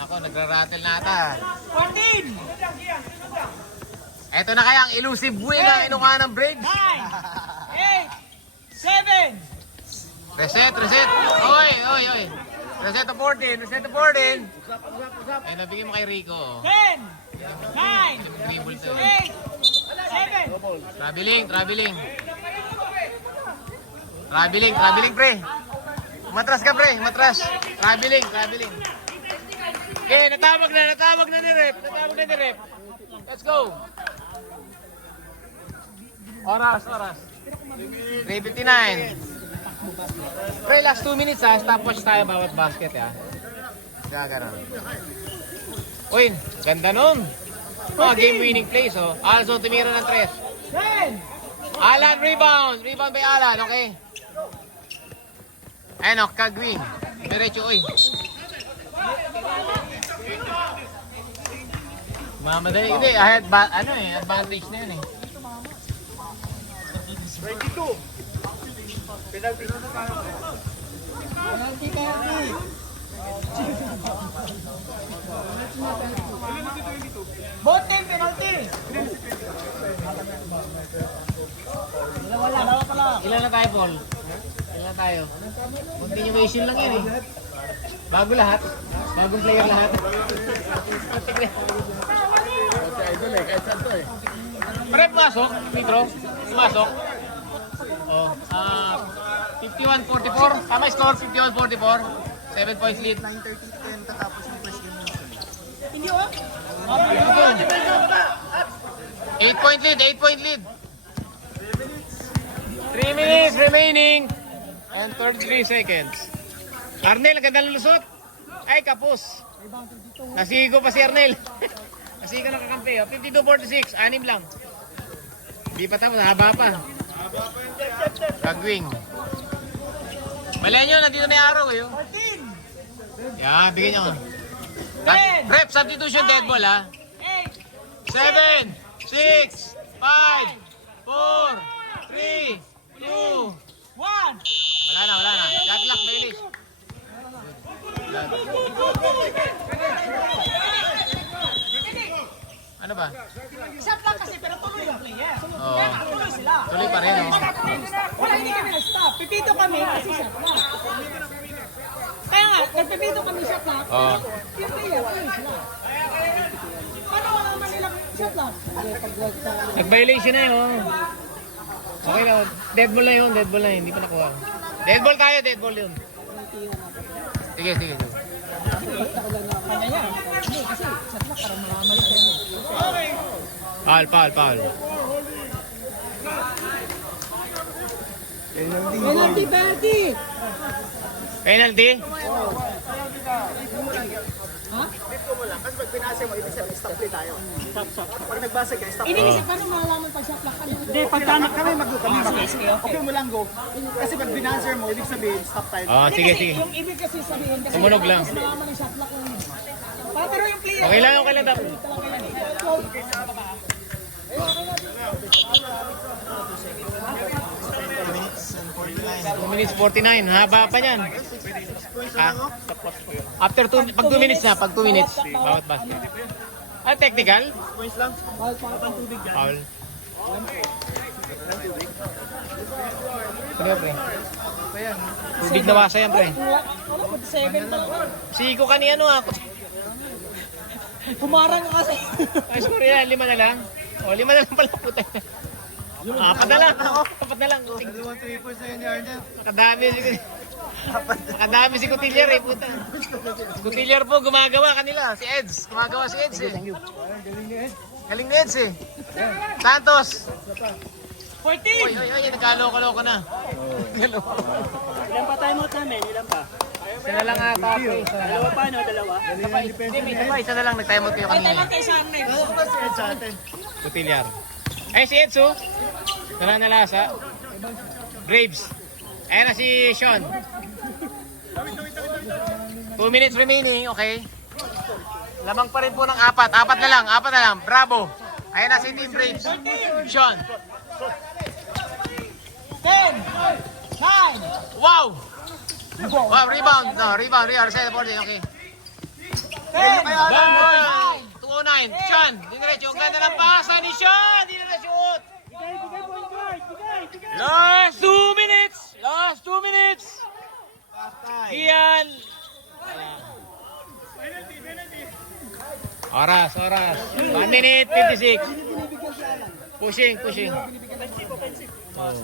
Nako, nagra-rattle na ata. 14! Eto na kaya ang elusive win ng inuha ng Braves. 9! 8! 7! Reset. Oy. Reset to 14. Ay, nabigay mo kay Rico. 10! 9! Dribble to. 8! 7! Traveling, pre. Matras ka, pre. Traveling. Okay, natawag na ni Rep. Let's go. Oras. 3:59. Pre, last 2 minutes ha. Stopwatch tayo bawat basket ha. Gano'n. Uy, ganda nun. Game winning plays oh. Also, tumira ng 3. 10! Alan, rebound. Rebound by Alan, okay. Ayun o, Kagwing. Diretso, uy. Mamadali. Hindi, advantage na yun eh. 22. Penalty. Both team penalty! Dalawa pa lang. Ilan na tayo, Paul? Ilan na tayo? Continuation lang yan eh. Bago lahat. Bagong player lahat. Kasi idol eh, kahit saan to eh. Pare, pumasok. Mikro. Pumasok. Oh, 51-44. Tama score, 51-44. 7 points lead. 9:30-10 tatapos yung first game. Hindi oh. 8 point lead. 3 minutes remaining. And 33 seconds. Arnel, gandang lusot. Ay, kapos. Nasigo pa si Arnel. Nasigo na kakampi. 52-46. 6 lang. Hindi pa tapos. Haba pa. Kagwing. Malayan nyo, nandito na yung araw kayo. 14! Yan, bigyan nyo. 10! Rep, substitution dead ball ha. 8! 7, 6, 5, 4, 3, 2. 1! Wala na. Shot clock, Baelish. Ano ba? Shot lang kasi pero tuloy yung player. Oo. Tuloy sila. Tuloy pa rin, oh. Wala, hindi kami na-stop. Pipito kami kasi shot lang. Kaya nga, nagpipito kami shot lang. Oo. Yung player, tuloy sila. Paano wala naman nilang shot lang? Nag-violation na yun. Okay na. Dead ball na yun. Hindi pa nakuha. Dead ball yun. Sige. Kanya yan. Hindi, kasi shot lang para malaman natin. Foul. Penalty? Iniisip, paano malalaman pag shot lang ka? Hindi, pagka Kami mag-go, kami mag-go. sige. Okay mo lang go. Kasi pag binanswer mo, ibig sabihin, stop time. Oh, Hindi, sige, kasi sige. Yung ibig kasi sabihin kasi Tumunog lang. nalaman ng shot clock lang yun. Pero yung player Okay lang, okay lang. Dapat. 2 minutes 49. Haba pa niyan. After 2, pag 2 minutes na, pag 2 minutes, bawat basket. Ah, technical? Foul. Ano, pre? Tubig na wasa yan, pre. Ano, 7 na. Siko ka ni ano ah. Kumarang ka kasi. Ay, sorry yan. 5 na lang. O, 5 na lang pala. Puta. 4 na lang. 4 na lang. Nakadami si Nakadami si Cotillier eh, puta. Si Cotillier po, gumagawa kanila. Si Eds. Gumagawa si Eds eh. Galing ni Eds eh. Santos. 14! Oy, nagkaloko-loko na. Ilan pa time out namin? Ilan pa? Isa na lang ata. Dalawa pa, no? Dalawa? Hindi, may isa pa. Isa na lang. Nag-time out kayo Ay, kanina. time out kay Sarne. Cotillier. Ay, si Eds oh. Tara na lasa. Graves. Ayan na si Sean. 2 minutes remaining, okay. Lamang pa rin po ng 4. 4 na lang, 4 na lang. Bravo. Ayan na si Team Braves. Sean. 10! 9! Wow! Wow, rebound. No, rebound. Reset the board. Okay. 10! Ball! 209. Sean. Diniretso. Ang ganda ng pasa ni Sean. Diniretso. Last 2 minutes. Last 2 minutes. Iyan. Oras. 1 minute 56. Pushing. Oh.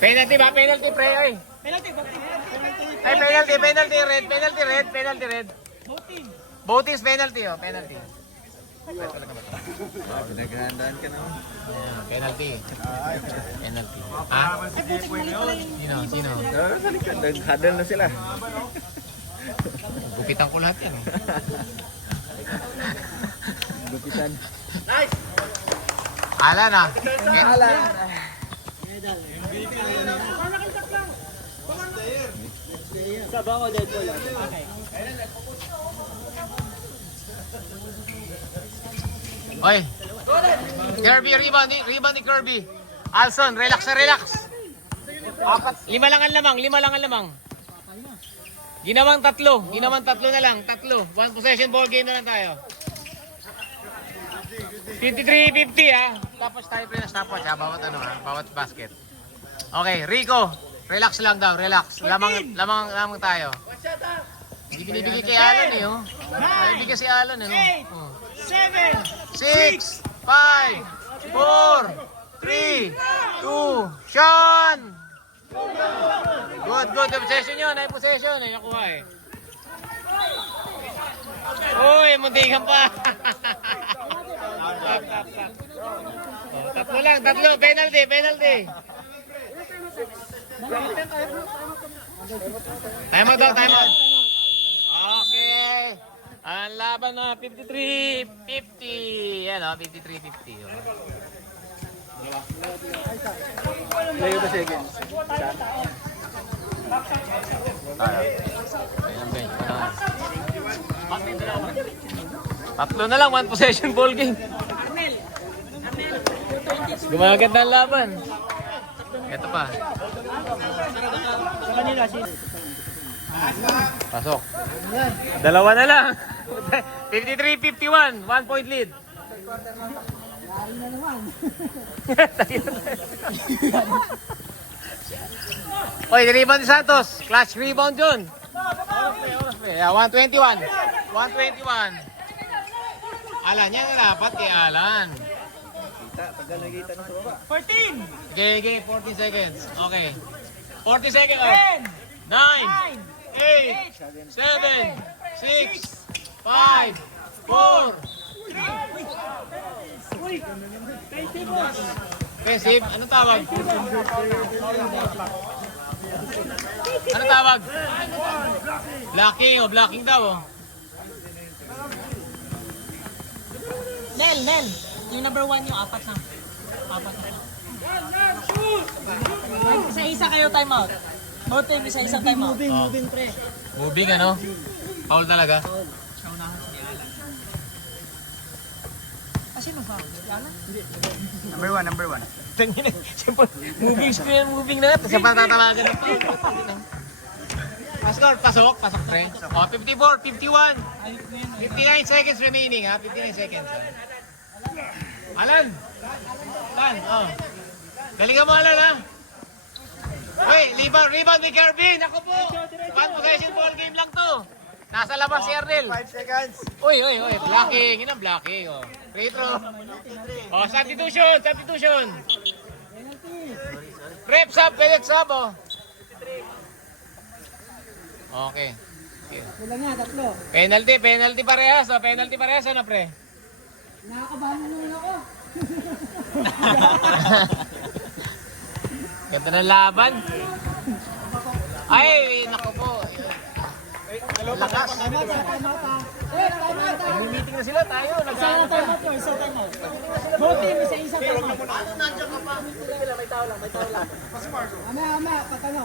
Penalty ba? Penalty pre. Ay. Penalty, Ay, penalty red. Voting is penalty, oh, penalty. Pinaghandaan ka naman. Yeah, penalty. Ah? Sino? Sa likod, nag-huddle na sila. Gupitan ko lahat yan. Gupitan. Ala na. Sabaw ko dead ball. Okay. Oy. Kirby, rebound ni Kirby. Alson, relax. 5 lang ang lamang. Ginawang 3 na lang. 3. 1 possession ball game na lang tayo. 53-50 ah. Tapos tayo pa yung stopwatch ha. Bawat basket. Okay, Rico. Relax lang daw, relax. Lamang tayo. Hindi binibigay kay Alan eh, oh. Binibigay si Alan eh, no? 7! 6, 5, 4, 3, 2, Sean! Good. Possession yun. Ay, possession. Ay, nakuha eh. Uy, muntikan pa. Tatlo lang. Penalty. Time out. Okay. Ang laban na 53-50. Yan o, 53-50. Layo ba seconds? Tatlo na lang, 1 possession ball game. Gumaganda ang laban. Ito pa. Sa kanila, Pasok. Dalawa na lang. 53-51. 1 point lead. Oy, rebound ni Santos. Clutch rebound yun. 121. Alan, yan na dapat kay Alan. 14! Okay, 40 seconds. Okay. 40 seconds. 10! 9, 8, 7, 6, 5, 4. Defensive? Anong tawag? Blocking daw. Nel. Yung number 1 yung apat na. Isa-isa kayo timeout. Voting isa-isa timeout. Moving pre. Moving ano? Foul talaga. Kasi no foul. Number one. Tingin eh. Siyempre, moving na. Tapos patatawagan ng foul. Pasok, pasok pre. Oh, 54, 51. 59 seconds remaining ha. 59 seconds ha. Alan! Oh. Galingan mo Alan ha. Wait, rebound ni Kervin. Ako po. One possession ball game lang to. Nasa labas si Ernel. 5 seconds. Uy. Blocking. Yun ang blocking. Oh. Free throw. Oh, substitution. Rep sub, pellet sub. Oh. Okay. Wala nga, tatlo. Penalty parehas. Oh. Penalty parehas. Ano, pre? Nakakabahan mo naman ako. Ganda ng laban. Ay, naku po. Lakas. Meeting na sila tayo. Isa timeout. Voting isa timeout. May tao lang. Ama, patano.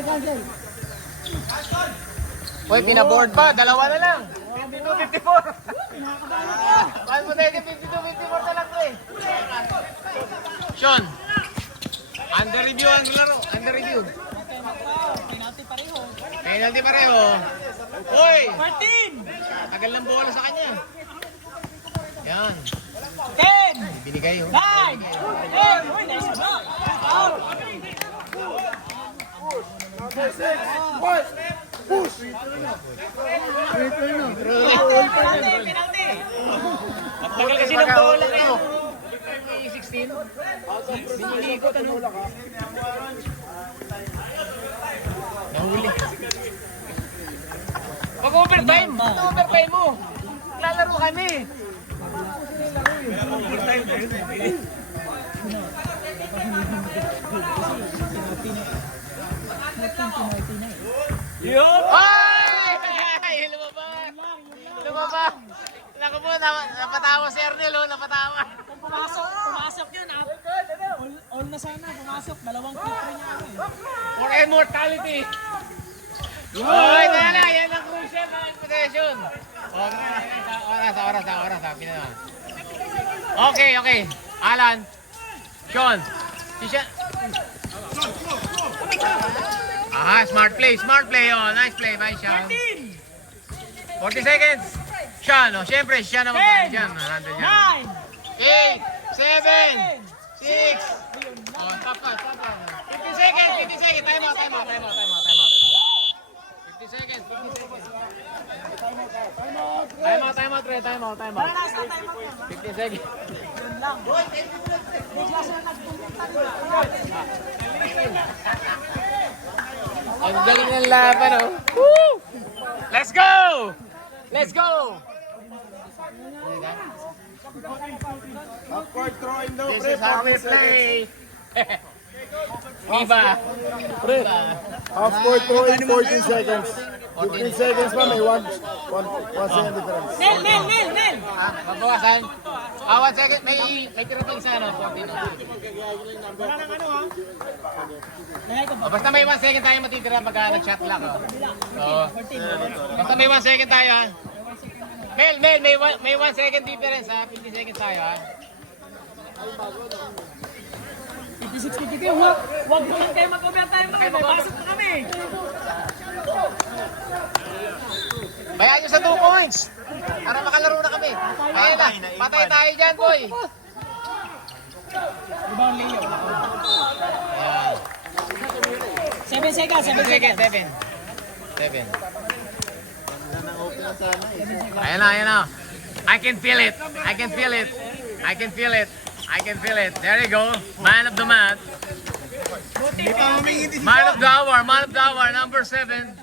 Cancel. Uy, pinaboard pa. Dalawa na lang. 52-54. Kaya mo tayo 52-54 na lang to eh. Sean. Under review ang laro. Under review. Penalty pareho. Uy! 14! Tagal ng bola sa kanya. Yan. 10! Binigay oh. 9! 8! Uy, nice block! Out! Penalty! At tagal kasi ng bola kayo. 16. Binilikot ano. Nahuli. Pag-overtime! Overtime mo! Lalaro kami! Yup! Ay! Lumabas! Naku po, napatawa si Ernel oh, napatawa. Pumasok yun. All na sana, pumasok. Dalawang free throw niya ako eh. For immortality! Oy, tala! Yan ang crucial na possession! Oras. Pinanaman. Okay. Alan. Sean. Smart play. Oh, nice play by Sean. 40 seconds. Sean, oh, syempre, siya naman. 10, 9, 8, 7, 6. Oh, stop ka. 50 seconds. Time out. 50 seconds. Time out. Wala na sa timeout yan. 50 seconds. Yun lang. Bigla sila nagpumunta. Ang galing ng laban, oh. Woo! Let's go! Half-court throwing daw, This pre. is how we 40 seconds. play. Iba. Pre, half-court throwing 14 seconds. 15 seconds pa, may 1 second difference. Nel! Mabawasan. 1 second. May tira pa isa, no? 14. Basta may 1 second tayo matitira pag nag-shot lock. Oh. Basta may 1 second tayo, ha? Mel, may 1 second difference, ha? 50 seconds tayo, ha? 56-52. Huwag mo lang kayo mag-overtime na kayo. May pasok na kami. Bayaan nyo sa 2 points. Para makalaro na kami. Ayun na. Patay tayo dyan, boy. Rebound Leo. Ayan. 7 seconds. 7. Ayan na. I can feel it. There you go. Man of the match. Man of the hour, number 7.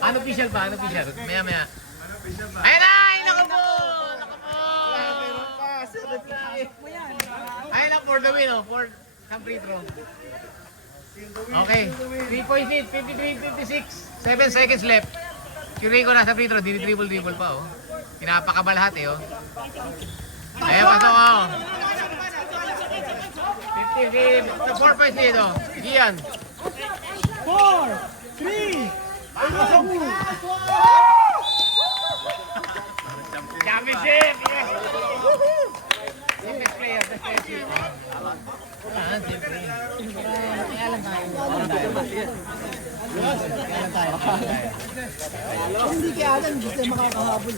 Unofficial pa. Maya. Ayan na! Naku po! for the win, oh. For some free throw. Okay. 3 points lead. 53-56. 7 seconds left. Si Rico nasa free throw. Dini-dribble pa, oh. Pinapakabalhat, eh, oh. Ayan, pasok, oh. 4 points lead, oh. Gian. 4, 3, Championship! Yes! Yung best player, best player. Ah, siyempre. Kaya lang tayo. Hindi kaya alam, hindi tayo makakahabol.